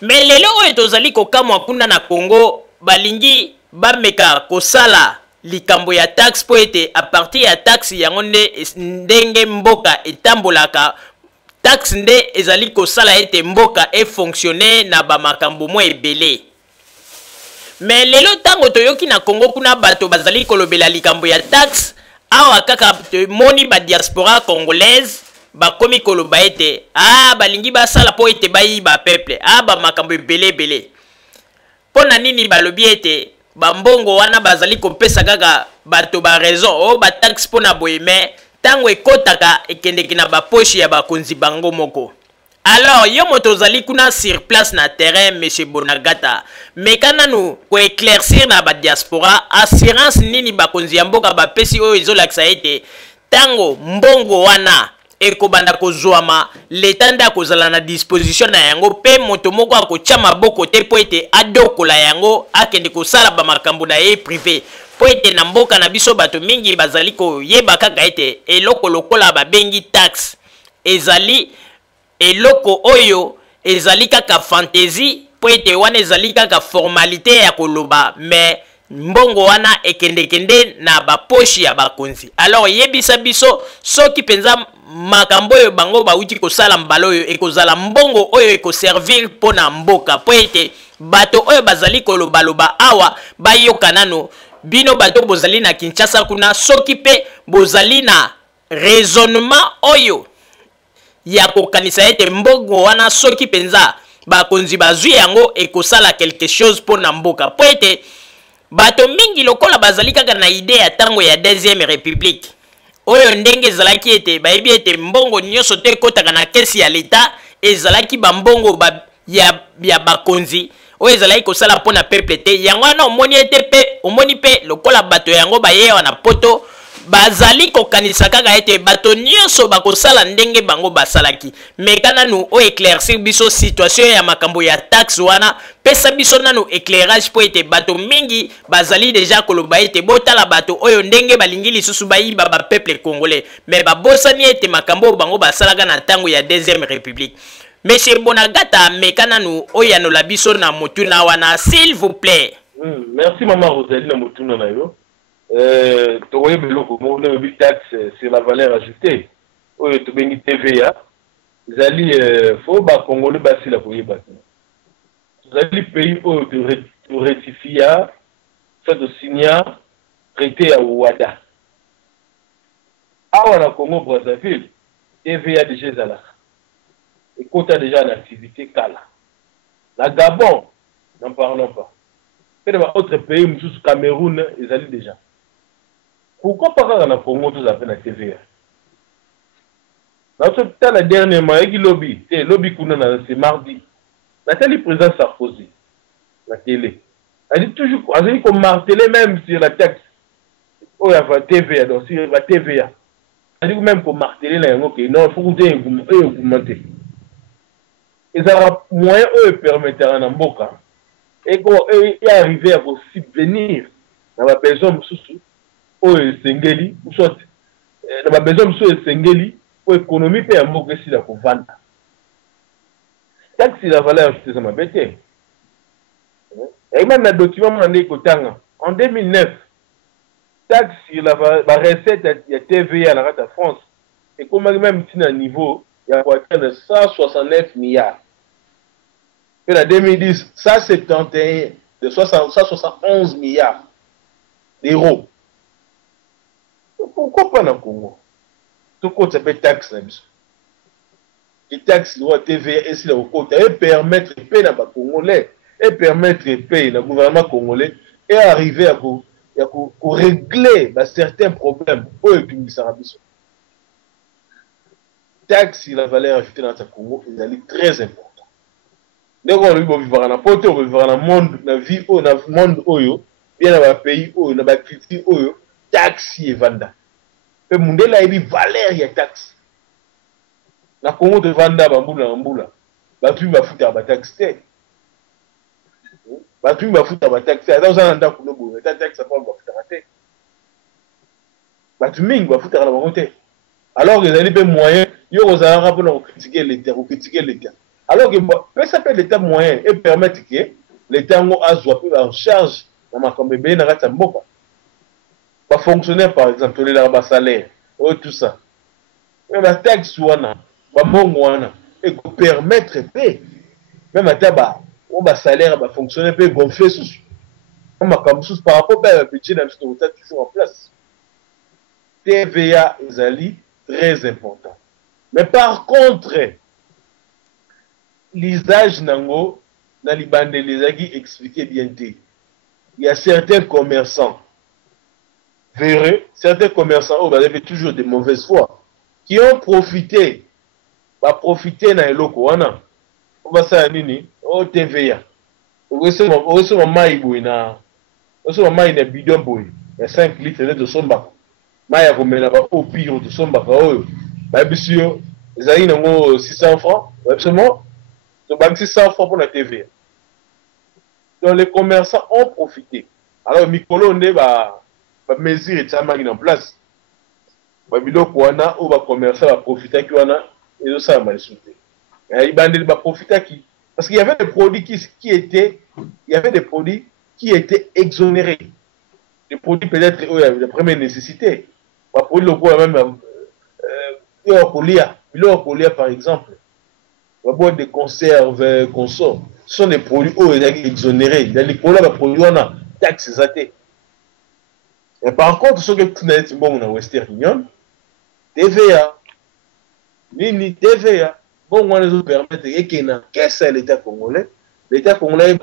mais lelo oyo tozali kokamwa kuna na Congo balingi bameka kosala likambo ya taxe po ete a partir ya taxe yango ndenge mboka etambolaka taxe nde ezali kosala ete mboka e fonctionner na bamakambo mo ebele mais lelo tango toyoki na Congo kuna bato bazali kolobela likambo ya taxe awa kaka moni ba diaspora congolaise bakomi koloba ete balingi basala po ete bayiba peuple bamakambo ebele pona nini balobi ete bambongo wana bazali kopesa kaka bato ba raison ba taxe pona boye mais tango ekotaka ekendeki na bapoche ya bakonzi bango moko. Alors yo moto ozali kuna sur place na terrain monsieur Bonagata mekana nu ko éclaircir na ba diaspora assurance nini bakonzi ya mboka bapesi oyo ezolakisa ete tango mbongo wana ekobanda kozwama leta nda kozala na disposition na yango pe moto moko akotia maboko te po ete adokola yango akende kosala bamakambo na ye privé po ete na mboka na biso bato mingi bazali koyeba kaka ete eloko lokola babengi taxe ezali eloko oyo ezali kaka fantaisie po ete wana ezali kaka formalité ya koloba mais mbongo wana ekendekende na baposhi ya bakonzi. Alors yebisa biso soki penza makambo oyo bango bauti kosala mbala oyo ekozala mbongo oyo ekoservir pona mboka po ete bato oyo bazali kolobaloba awa bayoka nano bino bato bozali na Kinshasa kuna soki pe bozali na raisonnement oyo ya kokanisa ete mbongo wana soki penza bakonzi bazwi yango ekosala quelque chose pona mboka po ete bato mingi lokola bazali kaka na idée ya tango ya deuxième république oyo ndenge ezalaki ete bayebi ete mbongo nyonso te ekotaka na kesi ya leta ezalaki bambongo ya bakonzi oyo ezalaki kosala mpona peuple te yango wana omoni ete pe omoni pe lokola bato yango bayewa na poto bazali kokanisa kaka ete bato nyonso bakosala ndenge bango basalaki meka nanu o éclaircir biso situation ya makambo ya taxe wana pesa biso nanu éclairage po ete bato mingi bazali deja koloba ete botala bato oyo ndenge balingi lisusu bayiba ba peuple congolais mais babosani ete makambo bango basalaka na tango ya deuxième république. Monsieur Bonagata meka nanu oyo anola biso na motuna wana s'il vous plaît. Merci maman Rosalie na motuna na yo. Tokoye biloko mo na bi taxe c'est la valeur ajoutée oyo to bengi TVA zali fo ba congolais basi la koyeba zali pays oyo to rectifia ça de signer traité ya Ouada awa na Congo Brazzaville TVA déjà zala et quota déjà en activité kala la Gabon n'en parlons pas peut-être dans autre pays comme Cameroun ils allaient déjà. Pourquoi pas quand on a Congo tout ça fait la TVA? Dans ce temps, la dernière mois, il y a lobby. Le lobby c'est mardi. La télé président Sarkozy. La télé. Elle dit toujours, elle dit qu'on martelait même sur la taxe. Oh, il y a la TVA, donc sur la TVA. Elle dit même qu'on martelait là, ok, non, il faut que vous augmenter. ils ont moyen eux permettre à Namboka et arriver à vous subvenir dans la besoin sous au Sengeli ou soit dans la besoin sous Sengeli pour économie et à Mboka si la vendre. Taxe la valeur ajoutée ça m'a bêté. Et même le document en 2009 taxe sur la recette de TVA à la France et comme même si à niveau il y a de 169 milliards. Et en 2010, 171 de 171 milliards d'euros. Pourquoi pas dans le Congo? Tout compte s'appelle taxe. Les taxes de TVA et si la côté et permettre de payer dans le Congolais et permettre de payer dans le gouvernement congolais et arriver à régler certains problèmes pour les publics arabes. Taxe sur la valeur ajoutée dans le Congo est très important. Nous vivons dans le monde, nous vivons dans le monde, dans la vie, dans le monde, bien dans le pays, dans la culture, taxe et vanda. Et le monde a une valeur de taxe. Dans le Congo, de vanda, bamboula, tu vas foutre la taxe. Tu vas foutre la taxe. Dans un endroit où tu as taxe, tu vas foutre la taxe. Tu vas foutre la taxe. Alors, il y a des moyens, il y a pour critiquer l'État, alors que ça peut être l'État moyen et permettre que l'État soit en charge dans ma bébé dans la mboka. Pas fonctionner par exemple, les salaires, tout ça. Mais la taxe soit et permettre de payer. Même à tabac, on salaire va fonctionner peut gonfler sous. On m'a comme sous par rapport au budget d'un toujours en place. TVA est très important. Mais par contre, l'usage nango dans les bandes les agis expliqué bien. Il y a certains commerçants, verrez, certains commerçants vous avez toujours de mauvaise foi, qui ont profité, dans les locaux. On va ça nini, au TVA. Vous recevez un maïboui na bidon boy, il y a 5 litres de somba. Maïa vous met là-bas au pire de somba. Babissio, les aïe nango 600 francs, absolument. Donc, 600 francs pour la TVA. Donc, les commerçants ont profité. Alors, Mikolo, on va mesure et ça en place. Babilo, Kouana, ou va commerçant va profiter qui wana, et ça va sauter. Il va profiter qui? Parce qu'il y avait des produits qui étaient exonérés. Des produits peut-être de première nécessité. Des produits locaux, même, par exemple. Des conserves, consorts, ce sont des produits exonérés. Dans les produits, on a taxes. Et par contre, ce que tu as dit, bon, on a Western Union, TVA, Nini, TVA, bon, on nous permet de qu'est-ce que l'État congolais? L'État congolais,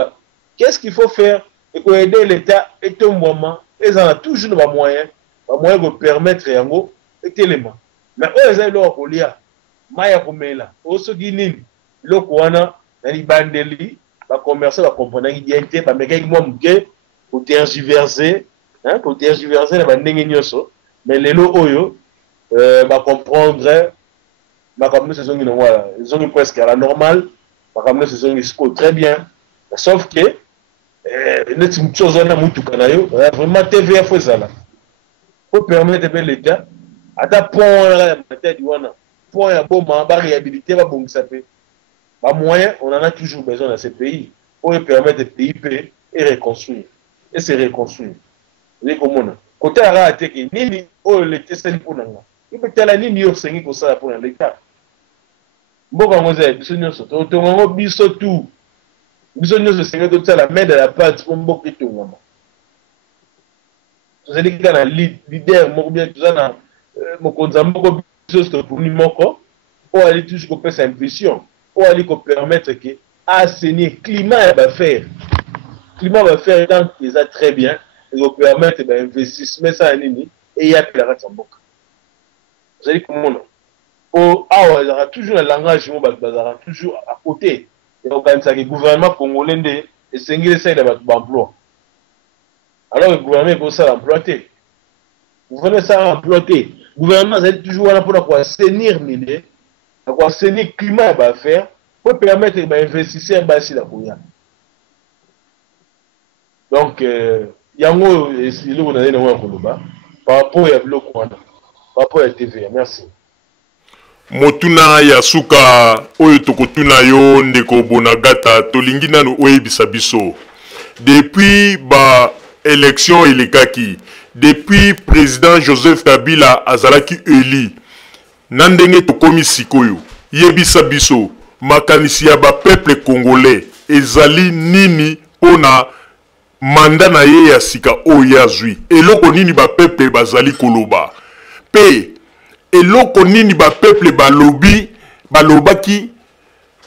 qu'est-ce qu'il faut faire? Et pour aider l'État, et tout moment, ils ont toujours des moyens de permettre et télément. Mais eux, ils ont leur colia, Maya Komela, aussi Guinée. Loko wana na libandeli ba commerçant ba comprendre identité ba meka mo mke pour tergiverser na ba ndenge nyoso mais lelo oyo ba comprendre ba comme saison ni voilà ils ont presque à la normale ba comme saison ni très bien sauf que net chose na mutu kanayo vraiment TVA faut ça là pour permettre de l'État ata pont la tête wana pont ya bon ba réhabiliter ba bongisa pe. Moyen, on en a toujours besoin dans ces pays pour permettre de payer et reconstruire. Et se reconstruire. Vous voyez comment? Côté arabe, ni l'été, c'est pour nous. Il peut être là, ni New York, c'est pour ça pour l'État. Bon, quand vous êtes, vous avez la main de la pâte pour beaucoup de tout. Vous avez dit que les leaders, pour aller toujours faire sa impression. Pour aller permettre que assainir le climat va faire. Le climat va faire tant qu'ils a très bien. Il va permettre d'investir ça en et il y a que la race en boucle. Vous allez comment? Il y aura toujours un langage qui va toujours à côté. Il y aura le gouvernement congolais et c'est l'emploi. Alors le gouvernement peut ça l'employer. Le gouvernement ça l'employer. Le gouvernement est toujours là pour assainir le milieu. Pour assainir le climat va faire pour permettre les investisseurs de la Kouya. Donc, il y a un par rapport à bloc par rapport à TVA. Merci. Motuna ya suka oyo tokotuna yo ndeko Bonagata tolingi nanu oyebisa biso. Depuis ba élection elekaki, depuis président Joseph Kabila azalaki eli, nandenge tokomi sikoyo, yebisa biso, makanisi ya ba peuple congolais, ezali nini pona manda na ye ya sika oyo azwi. Eloko nini ba peuple bazali koloba. Pe, eloko nini ba peuple balobaki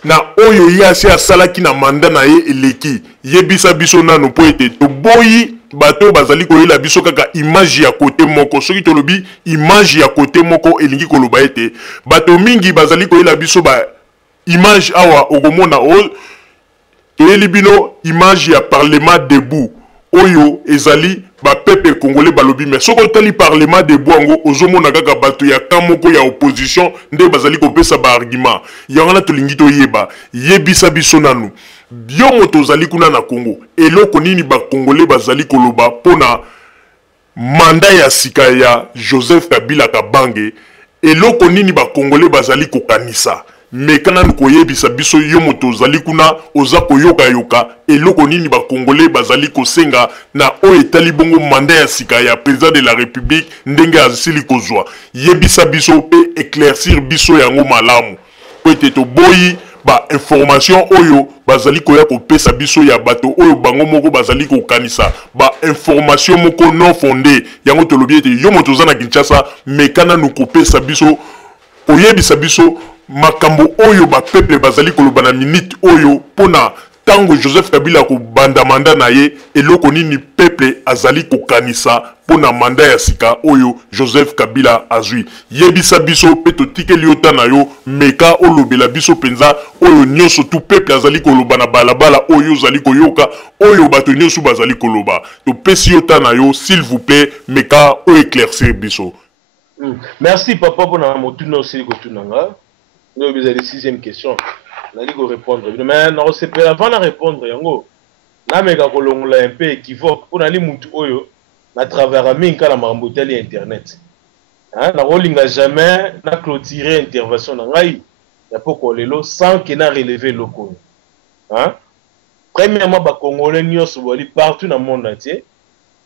na oyo yasi asalaki na manda na ye eleki. Yebisa biso nanu po ete toboyi bato bazali koyela biso kaka image ya kote moko. Soki tolobi image ya kote moko elingi koloba ete bato mingi bazali koyela biso ba image awa okomona toyeli bino image ya parlement debout oyo ezali ba peuple congolais balobi. Mais soko tali parlement debout ango ozomona kaka bato ya kamoko ya opposition nde bazali kopesa ba argument yangana tolingi toyeba yebisa biso nanu yo moto ozali kuna na Congo eloko nini ba congolais bazali koloba pona manda ya sika ya Joseph Kabila Kabange. Eloko nini ba congolais bazali kokanisa mekana nkoyebisa biso yo moto ozali kuna oza koyoka yoka eloko nini ba congolais bazali kosenga na oyo etali bongo manda ya sika ya président de la république ndenge azili kozwa. Yebisa biso pe éclaircir biso yango malamu po ete toboyi ba information oyo bazali koya kopesa biso ya bato oyo bango moko bazali kokanisa ba information moko non fondé yango tolobi ete yo moto oza na Kinshasa mekana nukopesa biso oyebisa biso makambo oyo ba peuple bazali koloba na minute oyo pona tango Joseph Kabila ko banda manda na ye eloko nini peuple azali kokanisa pona manda ya sika oyo Joseph Kabila azwi. Yebisa biso pe totikeli yo tana yo meka olobela biso penza oyo nyonso tu peuple azali koloba na balabala oyo azali koyoka oyo bato nyonso bazali koloba. To pesi yo tana yo s'il vous plaît meka o éclaircir biso. Merci papa pour na motuna aussi ko tunanga. Nous avons la sixième question. On a dit qu'on répondre. Mais non, c'est pas avant de répondre. Yango, na mega kolongola un peu équivoque. On a dit mutu oyo na travers aminka la maramboteli internet. Hein, na rolinga jamais na clôturer intervention na ngai. Ya poko lelo sans que na relever loko. Hein? Premièrement ba congolais nyos boli partout dans le monde entier.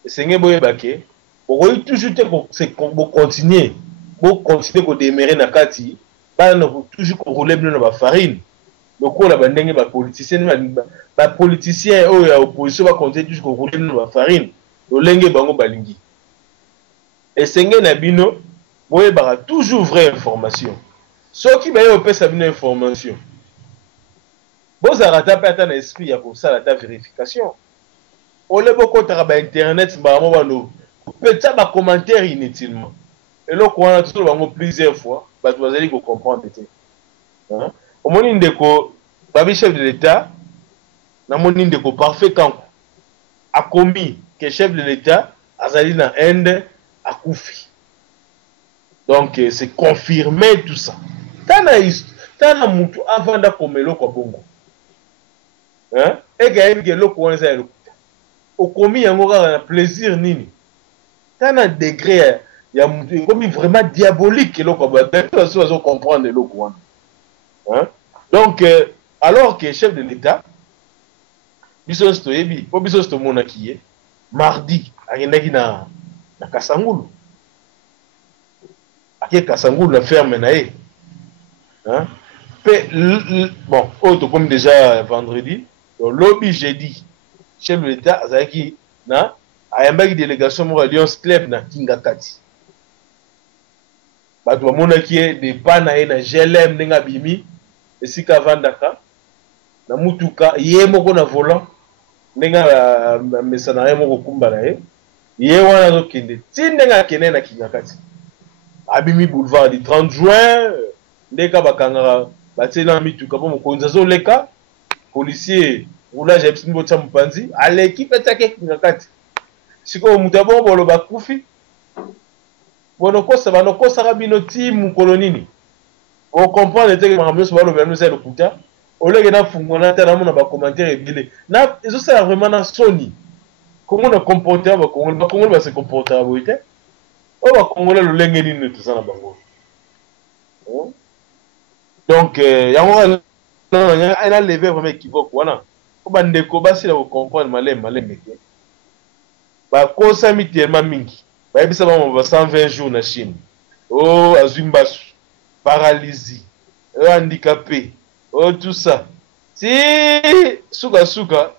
Et c'est ngeboye baké. Oko toujours te ko c'est continuer. Pour continuer ko démarrer na kati. Toujours rouler dans la farine. Le coup, la bandenge, les politiciens, l'opposition va compter toujours rouler dans la farine. Le lengue bango balingi. Et c'est nabino, vous avez toujours vraie information. Ceux qui m'ont fait sa information, vous avez rattrapé un esprit pour ça la vérification. On a beaucoup de internet, peut-être un commentaire inutilement. Et là, on a toujours plusieurs fois. Vous allez comprendre. Au moment où le chef de l'État, le parfait quand a commis que le chef de l'État a allé dans l'Inde à Koufi. Donc, c'est confirmé tout ça. Tant moutou avant de commettre le Bongo. Et quand il y a le au commis, il y a un plaisir nini. Tant un degré. Il y a comme vraiment diabolique le comprendre le coin. Donc alors que le chef de l'État biso stoyebi po biso sto monaki mardi akendaki na Kasangulu. Ake Kasangulu la ferme na ye. Bon, autre comme déjà vendredi, donc lobby jeudi, chef de l'État azaki na ayambaki délégation mo Alliance Club na Kingakati. Bato bamonaki de pana ye na GLM ndenga bimi esika vandaka na mutuka ye moko na volant ndenga mesana ye moko kumba na ye wana zo kende tindenga kene na Kingakati abimi boulevard du 30 juin ndeka bakanga batena mituka po mokonza zo leka policier roulage ya bisimbo tsa mpanzi aleki petake Kingakati siko mutabo bolo bakufi bonokosa banokosa rabino timu kolonini on comprend les textes maramios balo bano c'est le kuta au lieu que na fungona ta na mona ba commentaire ebile na eso ça vraiment na soni comment on comporter ba Congolais ba se comporter ba ite o ba Congolais lo lenge nini tout ça na bango donc yango non elle a levé vraiment équivoque wana ko ba ndeko ba sila ko comprendre malem ke ba ko sami tellement mingi ba yebisa ba 120 jours na Chine oh azimbasu paralysie handicapé oh tout ça si suka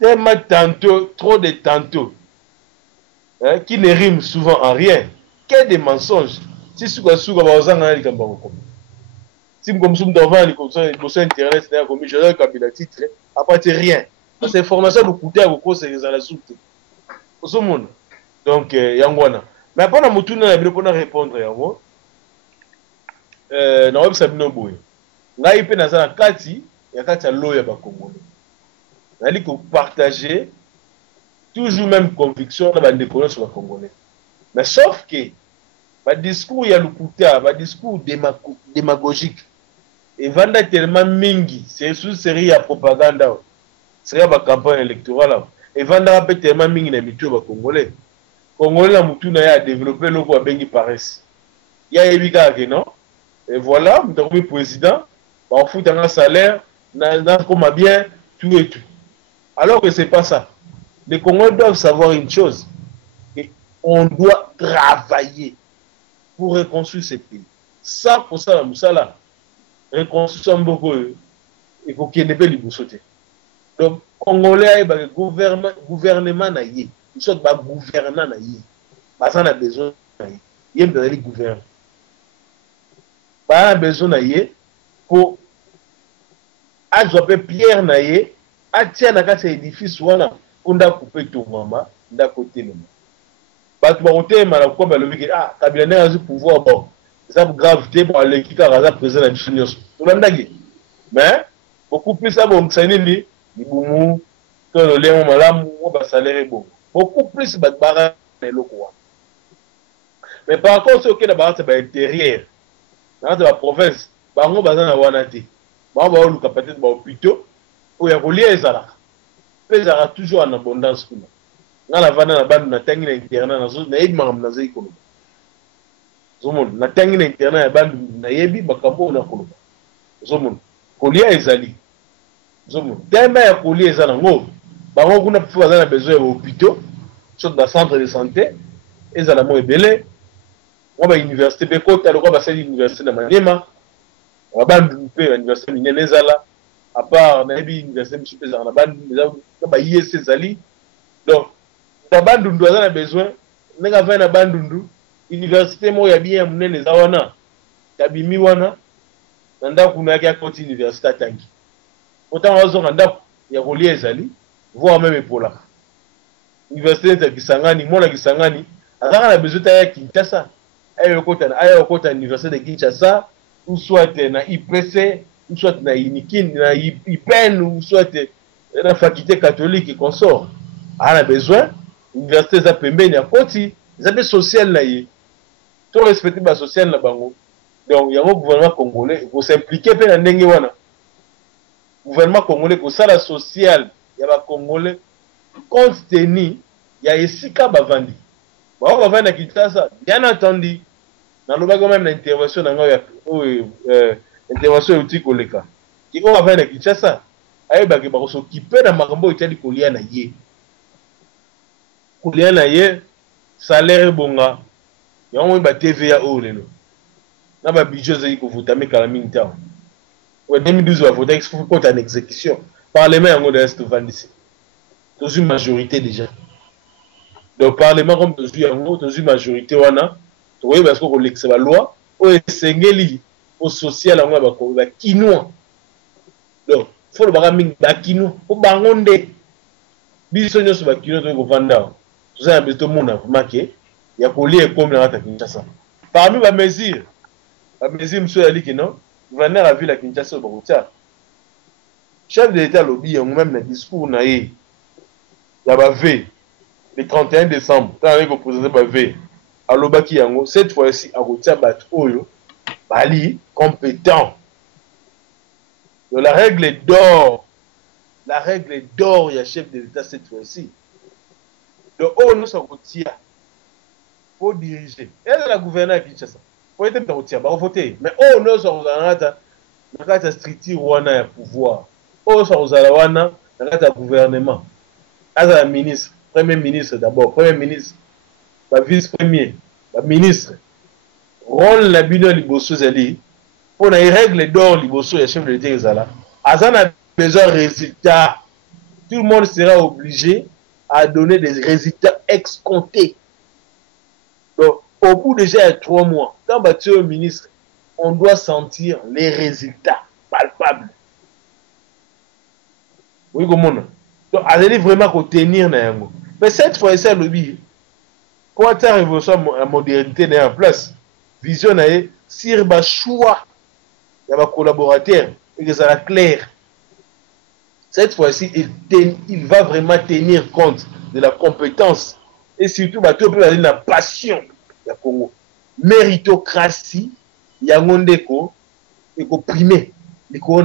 tellement tantôt trop de tantôt qui ne rime souvent en rien que des mensonges si suka ba ozanga na likamba ko si comme sum devant sur internet na comme je kabila titre à partir rien parce que information de coûter à ko c'est za la soute au monde donc yangwana mais après na mutuna na bilo pona répondre yango na website no boy ngai pe na za kati ya loya ba Congolais nali ko partager toujours même conviction na ba ndeko sur ba Congolais mais sauf que ba discours ya lukuta ba discours démagogique et vanda tellement mingi c'est sous série ya propagande c'est ba campagne électorale et vanda pe tellement mingi na mitu ba Congolais na mutuna ya développer loko ba bengi paresse ya ebika ke non et voilà le président on fout un salaire n'a comme bien tout et tout alors que c'est pas ça. Les Congolais doivent savoir une chose, on doit travailler pour reconstruire ce pays. Ça pour ça la moussala reconstruction beaucoup il faut qu'il y ait des bousotés. Donc Congolais ba gouvernement na yé ils sont ba gouvernant na yé ba ça na besoin na yé yem de gouverner ba besoin na yé pour azope pierre na yé atia na kati édifice wana kunda couper tout mama nda côté le bato ba côté mala ko ba lobi ah kabila na azu pouvoir bon ça gravité pour aller qui ka présent na biso nyos to bandaki mais beaucoup plus ça bon ça ni bumu to le lemo malamu o ba salaire bon beaucoup plus ba bara na loko mais par contre ce que na ba ba intérieur dans la province bango bazana wana te ba ba luka peut-être ba hôpitaux ou ya kolia ezala toujours en abondance kuna na la vana na bandu na tangi na internet na zo na yebi makam na zai koloba zomon na tangi na internet ya bandu na yebi makambo na koloba zomon kolia ezali zomon tema ya kolia ezala ngo bango kuna pe bazana besoin ya hôpitaux sur ba centre de santé ezala mo ebele ba université be kota lo ba sali université na Maniema wa bandu pe université minene ezala à part na yebi université misupe ezala na bandu ba IEC ezali donc na bandundu aza na besoin ndenge va na bandundu université mo ya bien munene za wana tabimi wana na ndako na ya koti université tangi autant wazo na ndako ya kolia ezali voire même epola université ya Kisangani mona Kisangani azaka na besoin ya Kinshasa ayo kota université de Kinshasa ou soit na IPC ou soit na Inikin na IPN ou soit na faculté catholique et consort a besoin université za pembeni ya koti za be social na ye to respecter ba social na bango donc yango gouvernement congolais ko s'impliquer pe na ndenge wana gouvernement congolais ko sala social ya ba congolais compte tenu ya esika bavandi ba bavanda kitasa bien entendu na lobaka même na intervention na ngao ya intervention uti koleka kiko bavanda kitasa ayeba ke ba ko s'occuper na makambo itali kolia na ye kolia na ye salaire bonga yango ba TVA o lelo na ba budget zali ko vuta mekala mingi taw ouais 2012 va voter il faut compte en exécution parlement yango de est vandisi dans une majorité déjà donc parlement comme dans une majorité wana to oui parce que ko lexe ba loi o esengeli au social yango ba ko ba kinois donc faut le baga mingi ba kinois o bangonde biso nyoso ba kinois to ko vanda tout ça beto mona marqué ya kolia comme na ta Kinshasa parmi ba mesure monsieur ali que non gouverneur a vu la Kinshasa au Bogotia chef de l'état lobby en même na discours na ye ya ba v le 31 décembre quand avec le président ba v alobaki yango cette fois-ci a kotia bat oyo bali compétent Donc la règle est d'or. La règle est d'or, il y a chef de l'État cette fois-ci. Donc, nous sommes pour diriger. Et la gouverneure qui ça. Pour être voter. Mais nous sommes dans la structure où on a pouvoir. Nous sommes dans le gouvernement. As ministre, premier ministre d'abord, premier ministre, vice-premier, ministre. Rôle la bino liboso zali. Pour les règles d'or liboso, il y a chef de l'État. Azan a besoin de résultats. Tout le monde sera obligé à donner des résultats escomptés. Donc, au bout déjà de 3 mois, quand tu es au ministre, on doit sentir les résultats palpables. Oui, comment? Donc, allez vraiment tenir. Mais cette fois-ci, le pour faire révolution la modernité en place, vision sur le choix de ma collaborateur et que ça soit clair. Cette fois-ci, il va vraiment tenir compte de la compétence et surtout la passion du Congo. Méritocratie, il y a un déco, il faut primer, il faut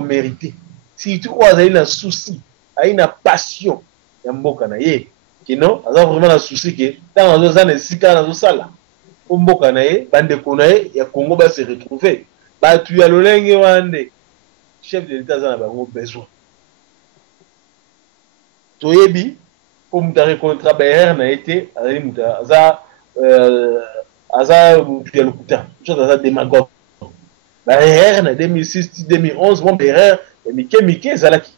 mériter. Surtout, il y a un souci, il y a une passion. Il y a un bon canaille. Il y a vraiment un souci que dans les années, si il y a un sala, il y a Congo va se retrouver. Tu y a le chef de l'État a besoin. Toyebi, comme tu as contrat BR n'a été, démagogue. BR n'a 2006, 2011, mon BR, Mickey Zalaki.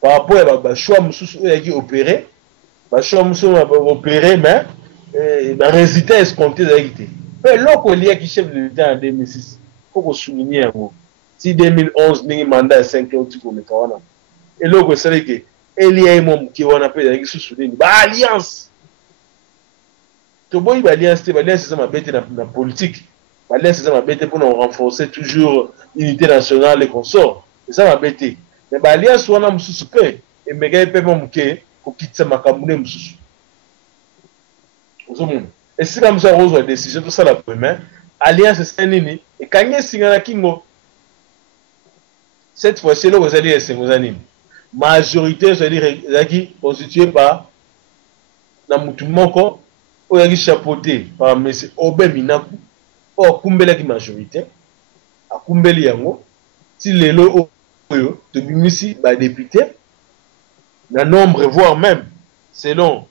Par rapport à choix qui opéré, choix opéré, mais le résultat escompté d'agité. Mais l'autre lié qui chef de l'État en 2006, il faut souligner un mot. Si 2011 ni mandat 5 ans tu connais kawana et logo c'est que elia mom qui wana pe avec soutenir ba alliance to boy ba alliance c'est ma bête na politique ba alliance c'est ma bête pour nous renforcer toujours l'unité nationale et consort c'est ça ma bête mais ba alliance wana mususu pe et mega pe mom ke ko kitsa makamune mususu ozomo et si comme ça rose décision tout ça la première alliance c'est nini et kanye singana kingo. Cette fois-ci, là, vous allez essayer, vous allez. Majorité, c'est-à-dire constituée par Namutumoko, ou yaki chapeauté par M. Obe Minaku, ou Kumbela qui majorité, à Kumbeli Yango, si les lots de Bimisi, député, le nombre, voire même, selon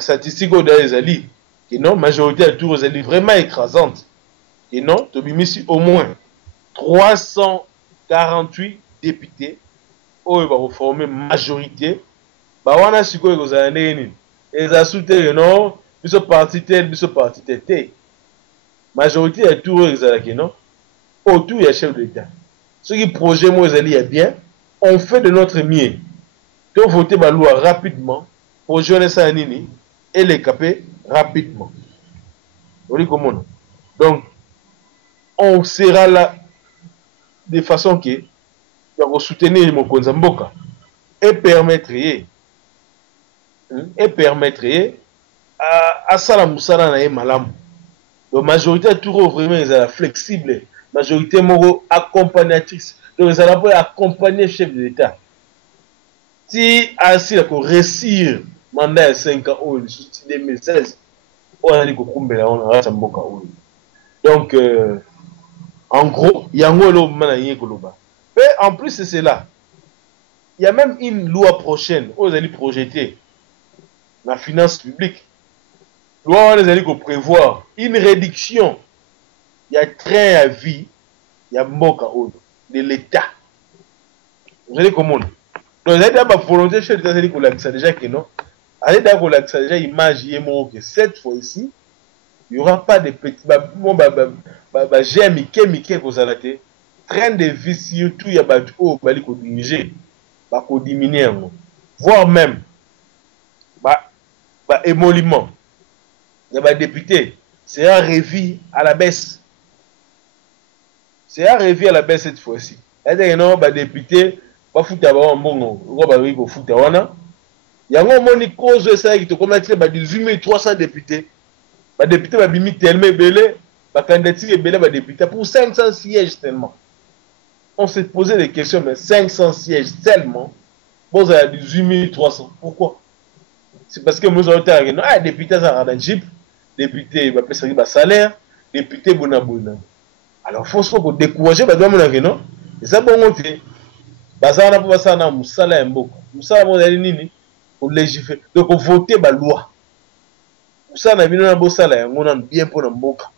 statistique des alliés, qui non, majorité à tour aux alliés vraiment écrasante, et non, de Bimisi au moins 348 députés où ils vont former majorité. On a su que vous avez ils ont soutenu non, ils sont partis tel. Majorité est tout non. Autour il y a chef de l'État. Ce qui projet moi ils est bien, on fait de notre mieux. Donc voter la loi rapidement, projet ça nini et les caper rapidement. Vous voyez comment? Donc on sera là de façon que va soutenir mon Konzamboka et permettre à Salam Moussala na malam. La majorité toujours vraiment est flexible, majorité moro accompagnatrice. Donc ils allaient accompagner le chef de l'État. Si ainsi la réussir mandat 5 ans ou 2016, on a dit que Kumbela on a Samboka. Donc en gros, il y a un global. Mais en plus de cela, il y a même une loi prochaine où vous allez projeter la finance publique. Loi où vous allez prévoir une réduction. Il y a train à vie, il y a Mboka de l'État. Vous allez comment? Donc vous allez d'abord volonté chez l'État, vous allez déjà que non. Allez d'abord déjà imaginer que cette fois ici, il n'y aura pas de petits j'aime Mickey vous allez train de vie surtout il y a pas de haut bali ko diminuer voire même émolument il y a des députés c'est un revu à la baisse cette fois-ci c'est-à-dire non député pas foutre ba mbongo ko ba wi ko foutre wana yango moni cause ça qui te commettre 18 300 députés. Les députés sont tellement belés, la candidature est belle député pour 500 sièges seulement. On s'est posé des questions, mais 500 sièges seulement, bon, ça a 18 300. Pourquoi? C'est parce que nous avons été non, député, ça a un jeep, député, va payer un salaire, député, bonabona. Alors, il faut décourager, non? Et ça, bon, on fait. Ça, on a ça, on a un salaire, Moussala, on a nini pour légiférer. Donc, on vote la loi. Ça, on a bien un beau salaire, on a bien pour un boca.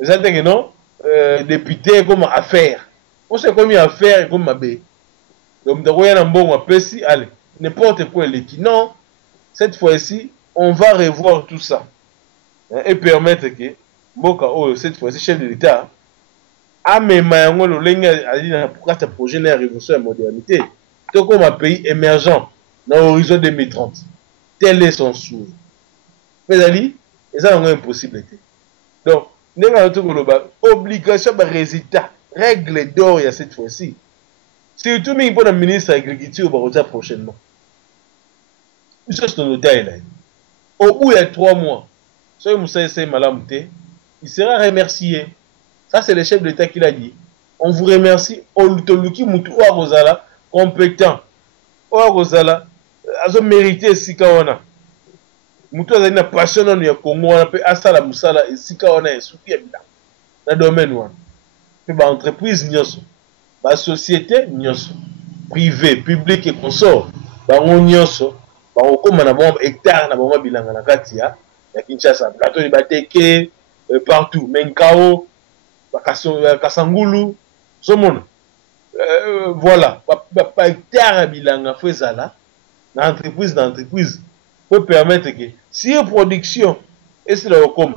Vous savez que non? Député comme affaire. On sait combien affaire comme ma bé. Donc, on a un bon appétit, allez, n'importe quoi l'équipe. Non, cette fois-ci, on va revoir tout ça. Et permettre que, Mboka, cette fois-ci, chef de l'État, a même un projet de la révolution et la modernité. Tout comme un pays émergent dans l'horizon 2030. Tel est son souhait. Mais Ali, ça n'a impossibilité. Donc, nous avons obligation de résultat. Règle d'or il y a cette fois-ci. Surtout pour le ministre de l'Agriculture prochainement. Nous sommes notaire là. Au bout il y a 3 mois, soyez Moussa Sey Malamouté, il sera remercié. Ça c'est le chef de l'État qui l'a dit. On vous remercie. Olutoluki Moutou Rosala compétent. Rosala a mérité Sikawana. Moutou a une passion dans le Congo. On peut Asala Moussala et Sikawana est soutien dans le domaine où entreprise nyoso, société nyoso, privé, public et consort, on nyoso, on comme na bon hectare na bon bilanga na katia, ya Kinshasa, plateau de Bateke, partout, Menkao, Kasangulu, somona. Voilà, pas hectare bilanga faisala, na entreprise peut permettre que si une production et c'est le comme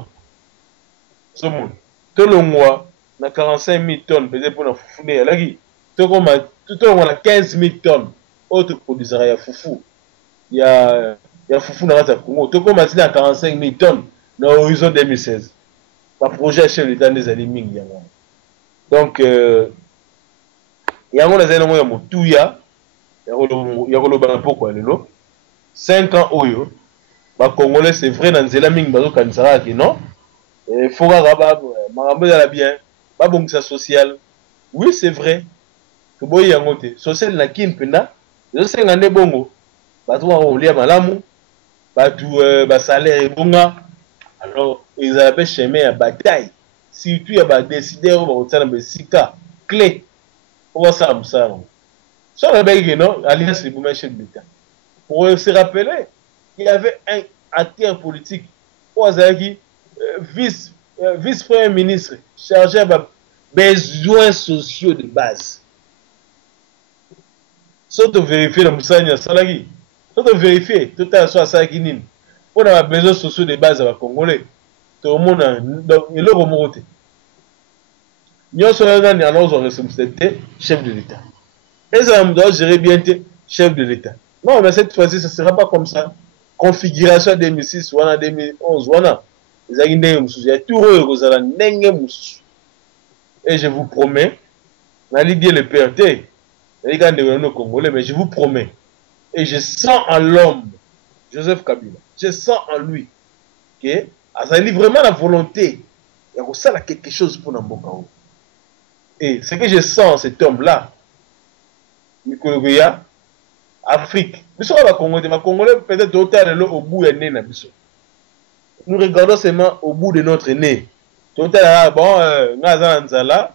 somona, tout le mois na 45 000 tonnes, peut-être pour la foufou, tout le monde a 15 000 tonnes, autre produisera, il y a foufou. Il y a foufou dans la Congo. Tout le monde a 45 000 tonnes dans l'horizon 2016. Le projet chef de l'État des Aliming. Donc, il y a des éléments tout il y a le pourquoi le 5 ans oyo, les Congolais c'est vrai dans les Aliming, non? Il faut que bien. Pas bon que ça social. Oui, c'est vrai. Que boy yangote. Social na kin pena. Je sais ngane bongo. Ba to on lia malamu. Ba tout ba salaire bonga. Alors, ils avaient chemin à bataille. Si tu as décidé on va retirer be sika clé. On va ça ça. Ça le bec non, alliance pour chef de l'État. Pour se rappeler, il y avait un acteur politique Ouazaki vice-premier ministre chargé de besoins sociaux de base. Sauf de vérifier le Moussania Salagi. Sauf de vérifier tout à soit Salagi. On a besoin sociaux de base à la Congolais. Tout le monde a le remonté. Nous sommes en responsabilité chef de l'État. Et ça doit gérer bien chef de l'État. Non, mais cette fois-ci, ça ne sera pas comme ça. Configuration 2006, 2011, et je vous promets, le PRT, Congolais, mais je vous promets, et je sens en l'homme, Joseph Kabila, je sens en lui, que il a vraiment la volonté, il y a quelque chose pour Namboka. Et ce que je sens en cet homme-là, Mikologoya, Afrique, nous sommes Congolais, peut-être au bout de nez. Nous regardons seulement au bout de notre nez. Tout à l'heure, bon, Nzala,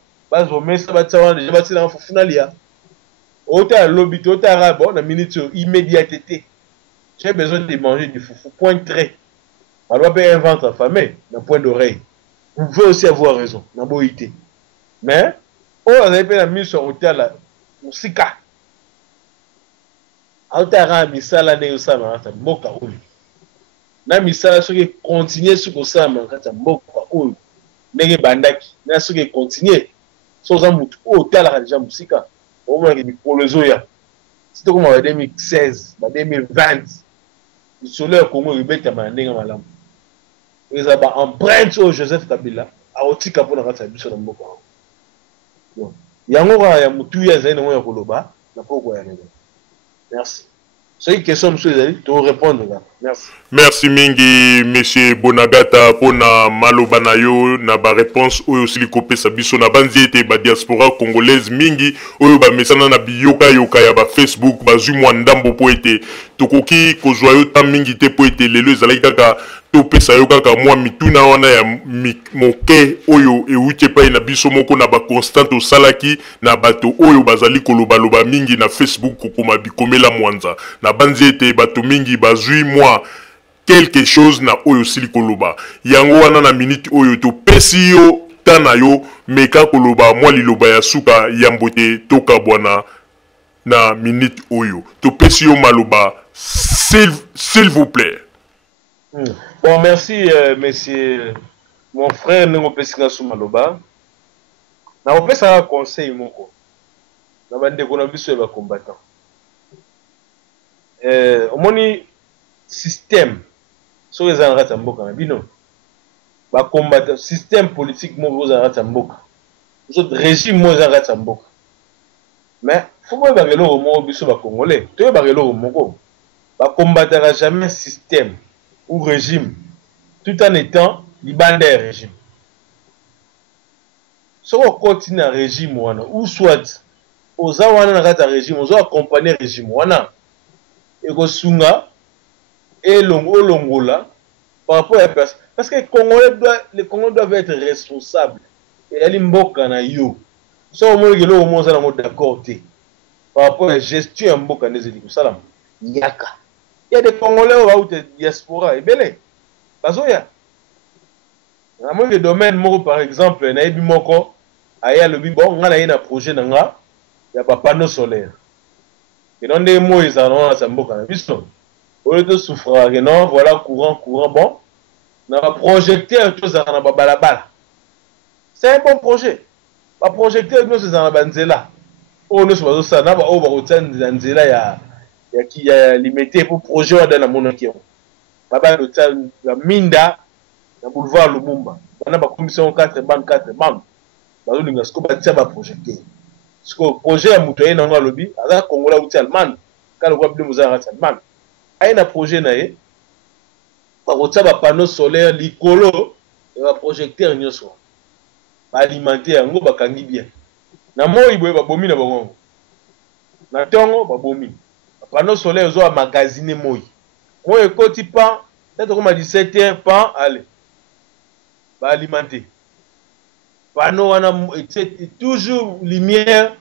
immédiateté. J'ai besoin de manger du foufou. Point très. On doit pas un ventre affamé, d'un point d'oreille. Vous pouvez aussi avoir raison, dans boïté. Mais, on a mis sur l'hôtel là, au Sika. Autara misala ne usama hata mboka huyu. Na misala soki continuer sur ça mankata mboka huyu. Ndenge bandaki na soki continuer soza mutu o tala déjà musika. O mwa ki mikolozo ya. C'était comme en 2016, en 2020. Le soleil Congo ribeta mandinga malamu. Et ça ba empreinte au Joseph Kabila a otika pona kata biso na mboka. Bon. Yango ya mutu ya zaina mo ya koloba na poko ya nene. Merci. C'est une question, monsieur, tu répondre là. Merci. Merci mingi monsieur Bonagata pona maloba na yo na ba réponse oyo sili kopesa biso na banziete ba diaspora congolaise mingi oyo ba mesana na biyoka yoka ya ba Facebook bazwi mwa ndambo po ete tokoki kozwa yo ta mingi te po ete lelo ezalaki kaka topesa yo kaka mwa mituna wana ya moke oyo euti epai na biso moko na ba constante osalaki na bato oyo bazali kolobaloba mingi na Facebook kokoma bikomela mwanza na banziete bato mingi bazwi mwa quelque chose na oyo sili koloba yango wana na minute oyo to pesi yo tana yo meka koloba mwa liloba ya suka ya mbote toka bwana na minute oyo to pesi yo maloba s'il vous plaît. Bon, merci monsieur mon frère Nengo Pesika sou maloba na opesa conseil moko na bande ko na biso ba combattant omoni système so les en rata mboka na bino ba combattre système politique mo vous en rata mboka so régime mo en rata mboka mais faut pas ba gelo mo biso ba congolais to ba gelo moko ba combattre jamais système ou régime tout en étant libanais régime so on continue un régime wana ou soit aux wana na kata régime aux accompagner régime wana et ko sunga et longola par rapport à personne parce que les Congolais doivent être responsables et ali mboka na yo so au moins gelo au moins na mode d'accord par rapport à la gestion ya mboka nezeli ko salam yaka il y a des Congolais ou de diaspora et belé bazoya na mo de domaine moko par exemple na ebi moko aya le bon nga na yena projet na nga ya ba panneau solaire et non des mots ils en ont sa mboka na biso au lieu de souffrir non voilà courant bon na ba projecteur tout ça na ba balabala c'est un bon projet ba projecteur nous c'est dans la banzela on nous bazo ça na ba o ba kotsana nzela ya qui a limité pour projet dans la monarchie baba l'hôtel la minda na boulevard Lumumba on a ba commission 4 bandes bazo linga sko ba tia ba projecteur sko projet ya muto ye na ngo lobi ala kongola uti allemand kala kwa bino muzara allemand aina projet na ye ba kotia ba panneau solaire likolo et ba projecteur nyoso ba alimenter yango ba kangi bien na moi boye ba bomi na bango na tongo ba bomi panneau solaire zo a magazine moi ekoti pan peut-être comme à 17h pan allez ba alimenter panneau wana toujours lumière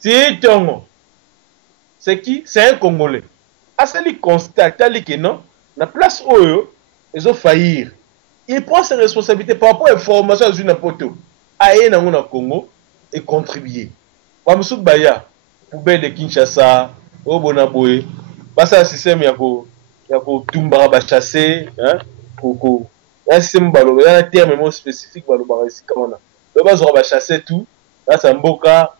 ti tongo c'est qui c'est un Congolais asali constate ali que non na place oyo ezo faillir il prend ses responsabilités par rapport à information à une poto aye na ngona Congo et contribuer kwa msuk baya poubelle de Kinshasa au Bonaboé, parce que système ya ko tumbara ba chasser hein koko un système balo il y a un terme spécifique balo ba risika wana le bas ba chasser tout là ça mboka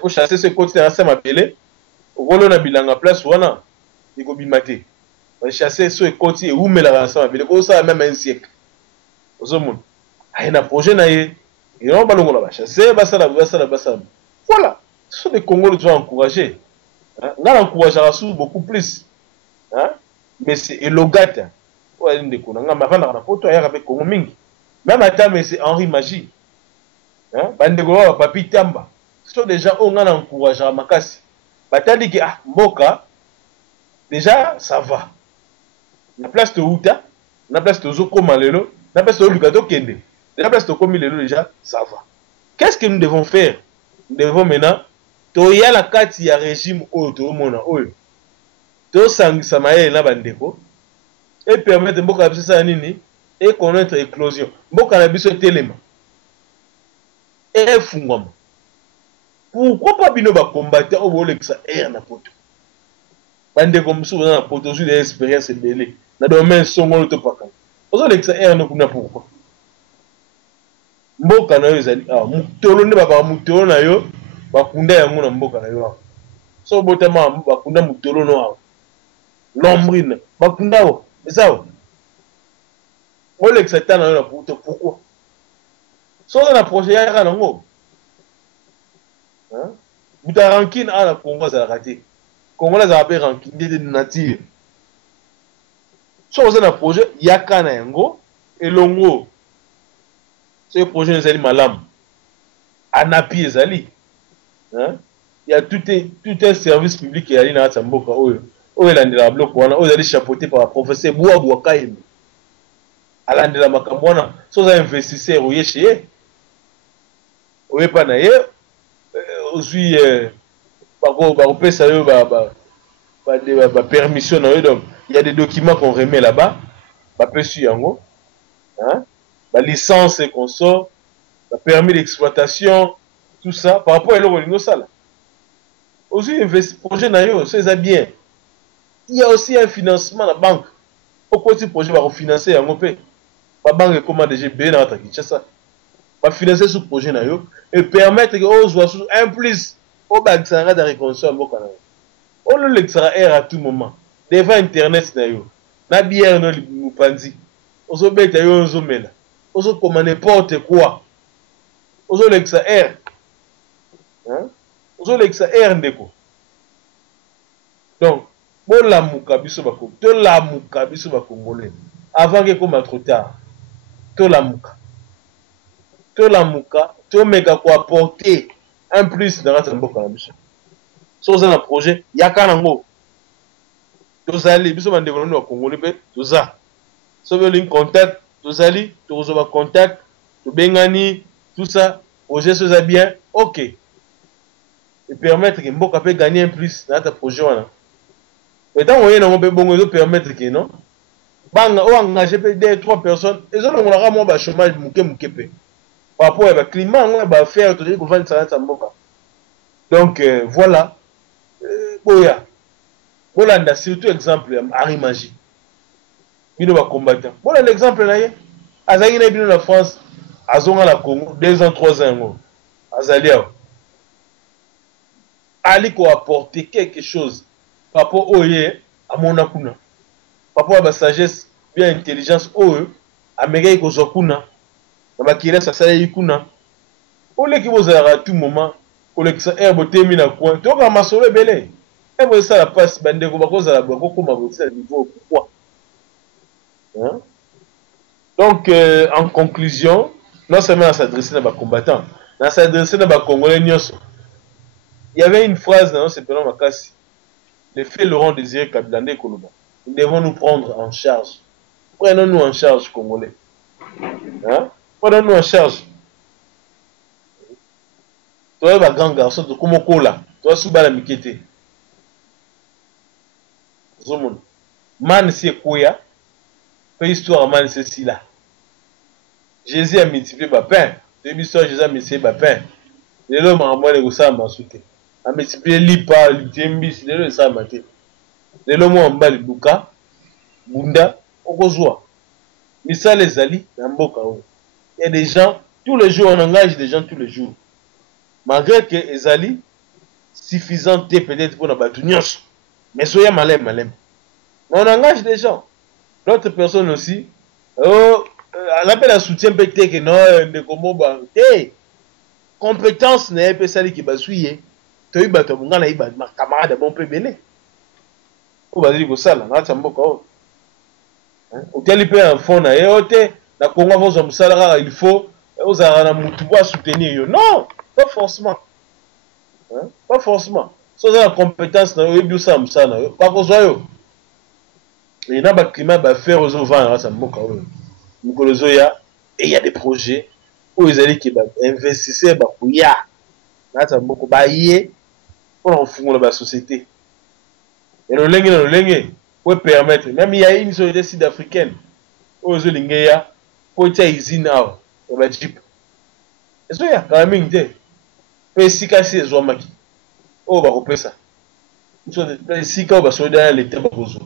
pour chasser ce côté na ça m'appeler rolo na bilanga place wana iko bimate ba chasser ce côté où mais la ça m'appeler ko ça même un siècle ozomon ay na projet na ye et on balongo la ba chasser ba ça voilà ce sont des Congolais qui doivent encourager. On a encouragé à beaucoup plus. Hein? Mais c'est Elogate. Même à mais c'est Henri Magie. Hein? Papi Tamba. Ce sont des gens qui ont encouragé à Makasi. Batali qui ah Mboka. Déjà ça va. La place de Outa, la place de Zoko Malelo, la place de Lukato Kende, la place de Komilelo déjà ça va. Qu'est-ce que nous devons faire? Nous devons maintenant toya la kati ya régime oyo to mona oyo to sangisa maye na bandeko et permettre mboka biso sa nini et connaître éclosion mboka na biso telema et fungwama pourquoi pas bino ba combattre au bolekisa air na poto bandeko musu na poto sur des expériences belé na domaine songolo to pakana ozo lekisa air na kuna pourquoi mboka na yo ezali mutolo nde ba mutolo na yo bakunda yango na mboka na yo so botama bakunda mutolo no awo lombrine bakunda o esawo Olex etana na puto pourquoi so na projet ya nango hein buta rankine ala Congo za raté Congo za appelé rankine de nature so vous avez un projet yakana yango elongo ce projet ezali malamu anapi ezali hein il y a tout un service public qui est na mboka oyo elandela bloc wana oyo ezali chapeauté par professeur Boua Bouakaïm alandela makambo wana so za investisseur oye chez oye pa na ye ozui bako pesa yo ba permission na yo donc il y a des documents qu'on remet là-bas ba pesu yango hein la licence qu'on sort le permis d'exploitation tout ça par rapport à l'eau ça là aussi projet na yo c'est bien il y a aussi un financement la banque pourquoi ce projet va refinancer yango pe la banque comment déjà bien dans ta Kinshasa va financer ce projet na yo et permettre que on soit un plus au banque ça de reconstruire mboka na yo on le l'extraire à tout moment devant internet na yo na bière no mupanzi ozo beta yo ozo mela ozo comme n'importe quoi ozo l'extraire hein ozo l'extraire ndeko donc bon la muka biso bako to la muka biso bakongolais avant que comme trop tard to la muka to meka ko apporter un plus dans notre mboka na biso so za na projet yakana ngo tozali biso bandeko na Congolais pe toza so veut une contact tozali tozo ba contact to bengani tout ça projet ça bien OK et permettre que mboka peut gagner un plus dans ta projet wana mais tant on na pe bongo zo permettre que non banga o engager pe 2-3 personnes et zo ngona ka mo ba chômage muke pe par rapport à climat on va faire to ko vendre ça mboka donc voilà boya Bolanda surtout exemple Harry Magie bino ba combattant voilà l'exemple là azali na bino na France azonga la Congo 2 ans 3 ans azali ali ko apporter quelque chose par rapport au à mon akuna par rapport à la sagesse bien intelligence oyo amega ko zokuna na bakira sa sala yikuna ole ki bozala à tout moment collection herbe temi na coin to ka masolo belé et moi ça la passe bande ko bakoza la bako kuma bossa niveau pourquoi hein donc en conclusion non seulement à s'adresser à nos combattants à s'adresser à nos congolais nyonso il y avait une phrase dans ce plan Makassi les faits l'auront désiré Kabila nde Koloba nous devons nous prendre en charge prenons-nous en charge congolais hein prenons-nous en charge toi ba grand garçon de komokola toi subala mikete zomon man c'est quoi peu histoire man c'est si là Jésus a multiplié ba pain depuis histoire Jésus a multiplié ba pain les l'homme a moins de ça m'a souté a multiplié lipa litembi les le ça m'a été les l'homme en bas buka bunda okozwa misal les ali na mboka o il y a des gens tous les jours on engage des gens tous les jours malgré que ezali suffisant peut-être pour na batu nyonso mais soya malem mais on engage des gens d'autres personnes aussi on appelle un soutien peut-être que non de comment ba compétence n'est pas celle qui va suivre to iba to ngana iba ma camarade bon peu belé on va dire que ça là na mboka o o teli pe un fond na yote na Congo vos hommes il faut aux na mutu pour soutenir yo non pas forcément hein pas forcément so za compétence na yo bi ça msana yo pas ko yo et na ba climat ba faire aux vendre ça mboka o mukolozo ya et il y a des projets où ils allaient qui ba investisseurs ba kuya na ça mboka ba yé pour renforcer la société et le lengue pour permettre même il y a une société sud-africaine aux lingeya pour tia usine awa et ba jeep et so ya quand même nte pe sikasi ezwamaki o ba kopesa so de sika ba soda l'été ba kozo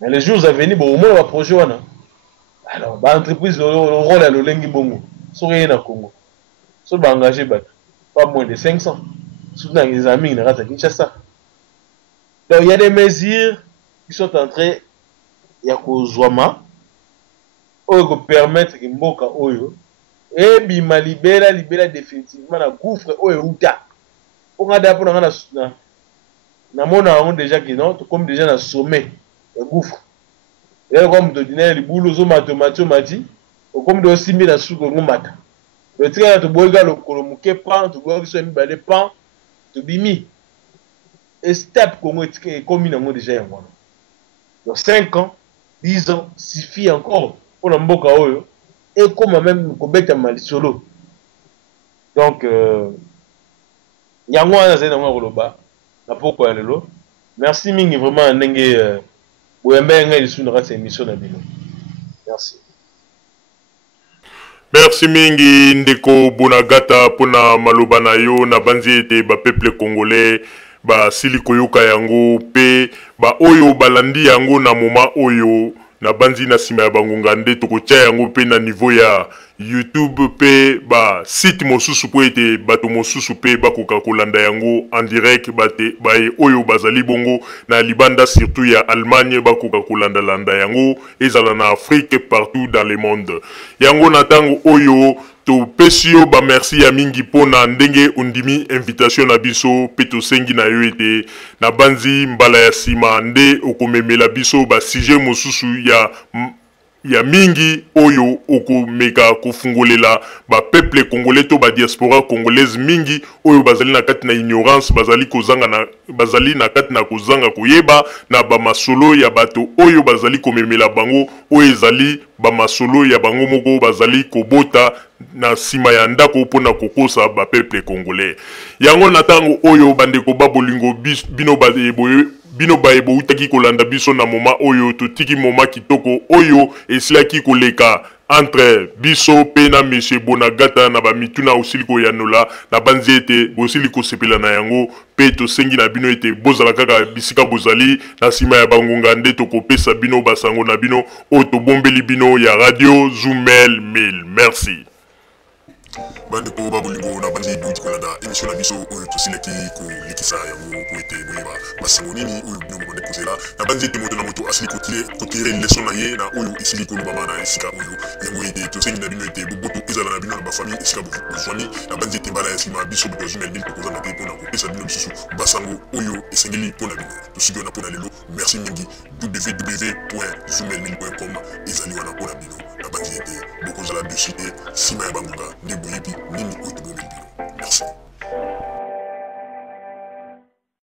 mais les jours à venir bon au moins va projet wana alors ba entreprise le rôle à l'olengi bongo so rien na Congo so ba engager ba pas moins de 500 soutenir les amis na rata Kinshasa donc il y a des mesures qui sont en train ya kozwama o ko permettre que mboka oyo et bima libéra définitivement la gouffre oyo uta on a d'abord na mona on déjà que non comme déjà na sommet le gouffre Et comme de dîner, les boulots, au matomati, au comme de aussi mis la soupe au mata. Le train de bois, le colomouquet pan, tu vois que c'est mis les pan, tu bimi. Et step comme il a déjà un mois. Donc 5 ans, 10 ans, suffit encore pour le mboka oyo. Et comme même Kobeta Mali solo. Donc, Yango a zéna ngoloba. Na pourquoi lelo. Merci mingi vraiment ndenge Boyembe nga isu na cette émission na bino. Merci. Merci mingi ndeko Bonagata pona maloba na yo na banzi ete ba peuple congolais ba sili koyoka yango pe ba oyo balandi yango na moma oyo na banzi na sima ya bangonga nde tokotia yango pe na niveau ya YouTube pe ba site mosusu po ete bato mosusu pe bakoka kolanda yango en direct bate bae oyo bazali bongo na libanda surtout ya Allemagne bakoka kolanda landa yango ezala na Afrique partout dans le monde yango na tango oyo to pesio ba merci ya mingi pona ndenge undimi invitation na biso pe to sengi na yo ete na banzi mbala ya sima nde okomemela biso ba sujet mosusu ya mingi oyo okomeka kofungolela ba peuple congolais to ba diaspora congolaise mingi oyo bazali na kati na ignorance bazali na kati na kozanga koyeba na ba masolo ya bato oyo bazali komemela bango oyo ezali ba masolo ya bango moko bazali kobota na sima ya ndako pona kokosa ba peuple congolais yango na tango oyo bandeko babolingo bino baebo utaki kolanda biso na moma oyo totiki moma kitoko oyo esilaki koleka entre biso pe na monsieur Bonagata na ba mituna osili koyanola na banzi ete bosili kosepela na yango pe tosengi na bino ete bozala kaka bisika bozali na sima ya bangonga nde tokopesa bino basango na bino oyo tobombeli bino ya radio Zoomel 1000. Merci. Bandeko babolingo na banzi duit kolanda émission na biso oyo tosileki kolikisa yango po ete boyeba basango nini oyo bino bomande kozela na banzi ete moto na moto asili kotire leson na ye na oyo esili kolobama na esika oyo yango ete tosengi na bino ete boboto ezala na bino na bafamille esika bozwani na banzi ete mbala ya nsima biso boto Zoomel 1000 tokozanga te mpona kopesa bino lisusu basango oyo esengeli mpona bino tosiki wana mpona lelo merci mingi www.zoomel1000.com ezali wana mpona bino na banzi ete bokozala dessus te nsima ya bangonga nde boyebi nini oyo tobomeli bino merci.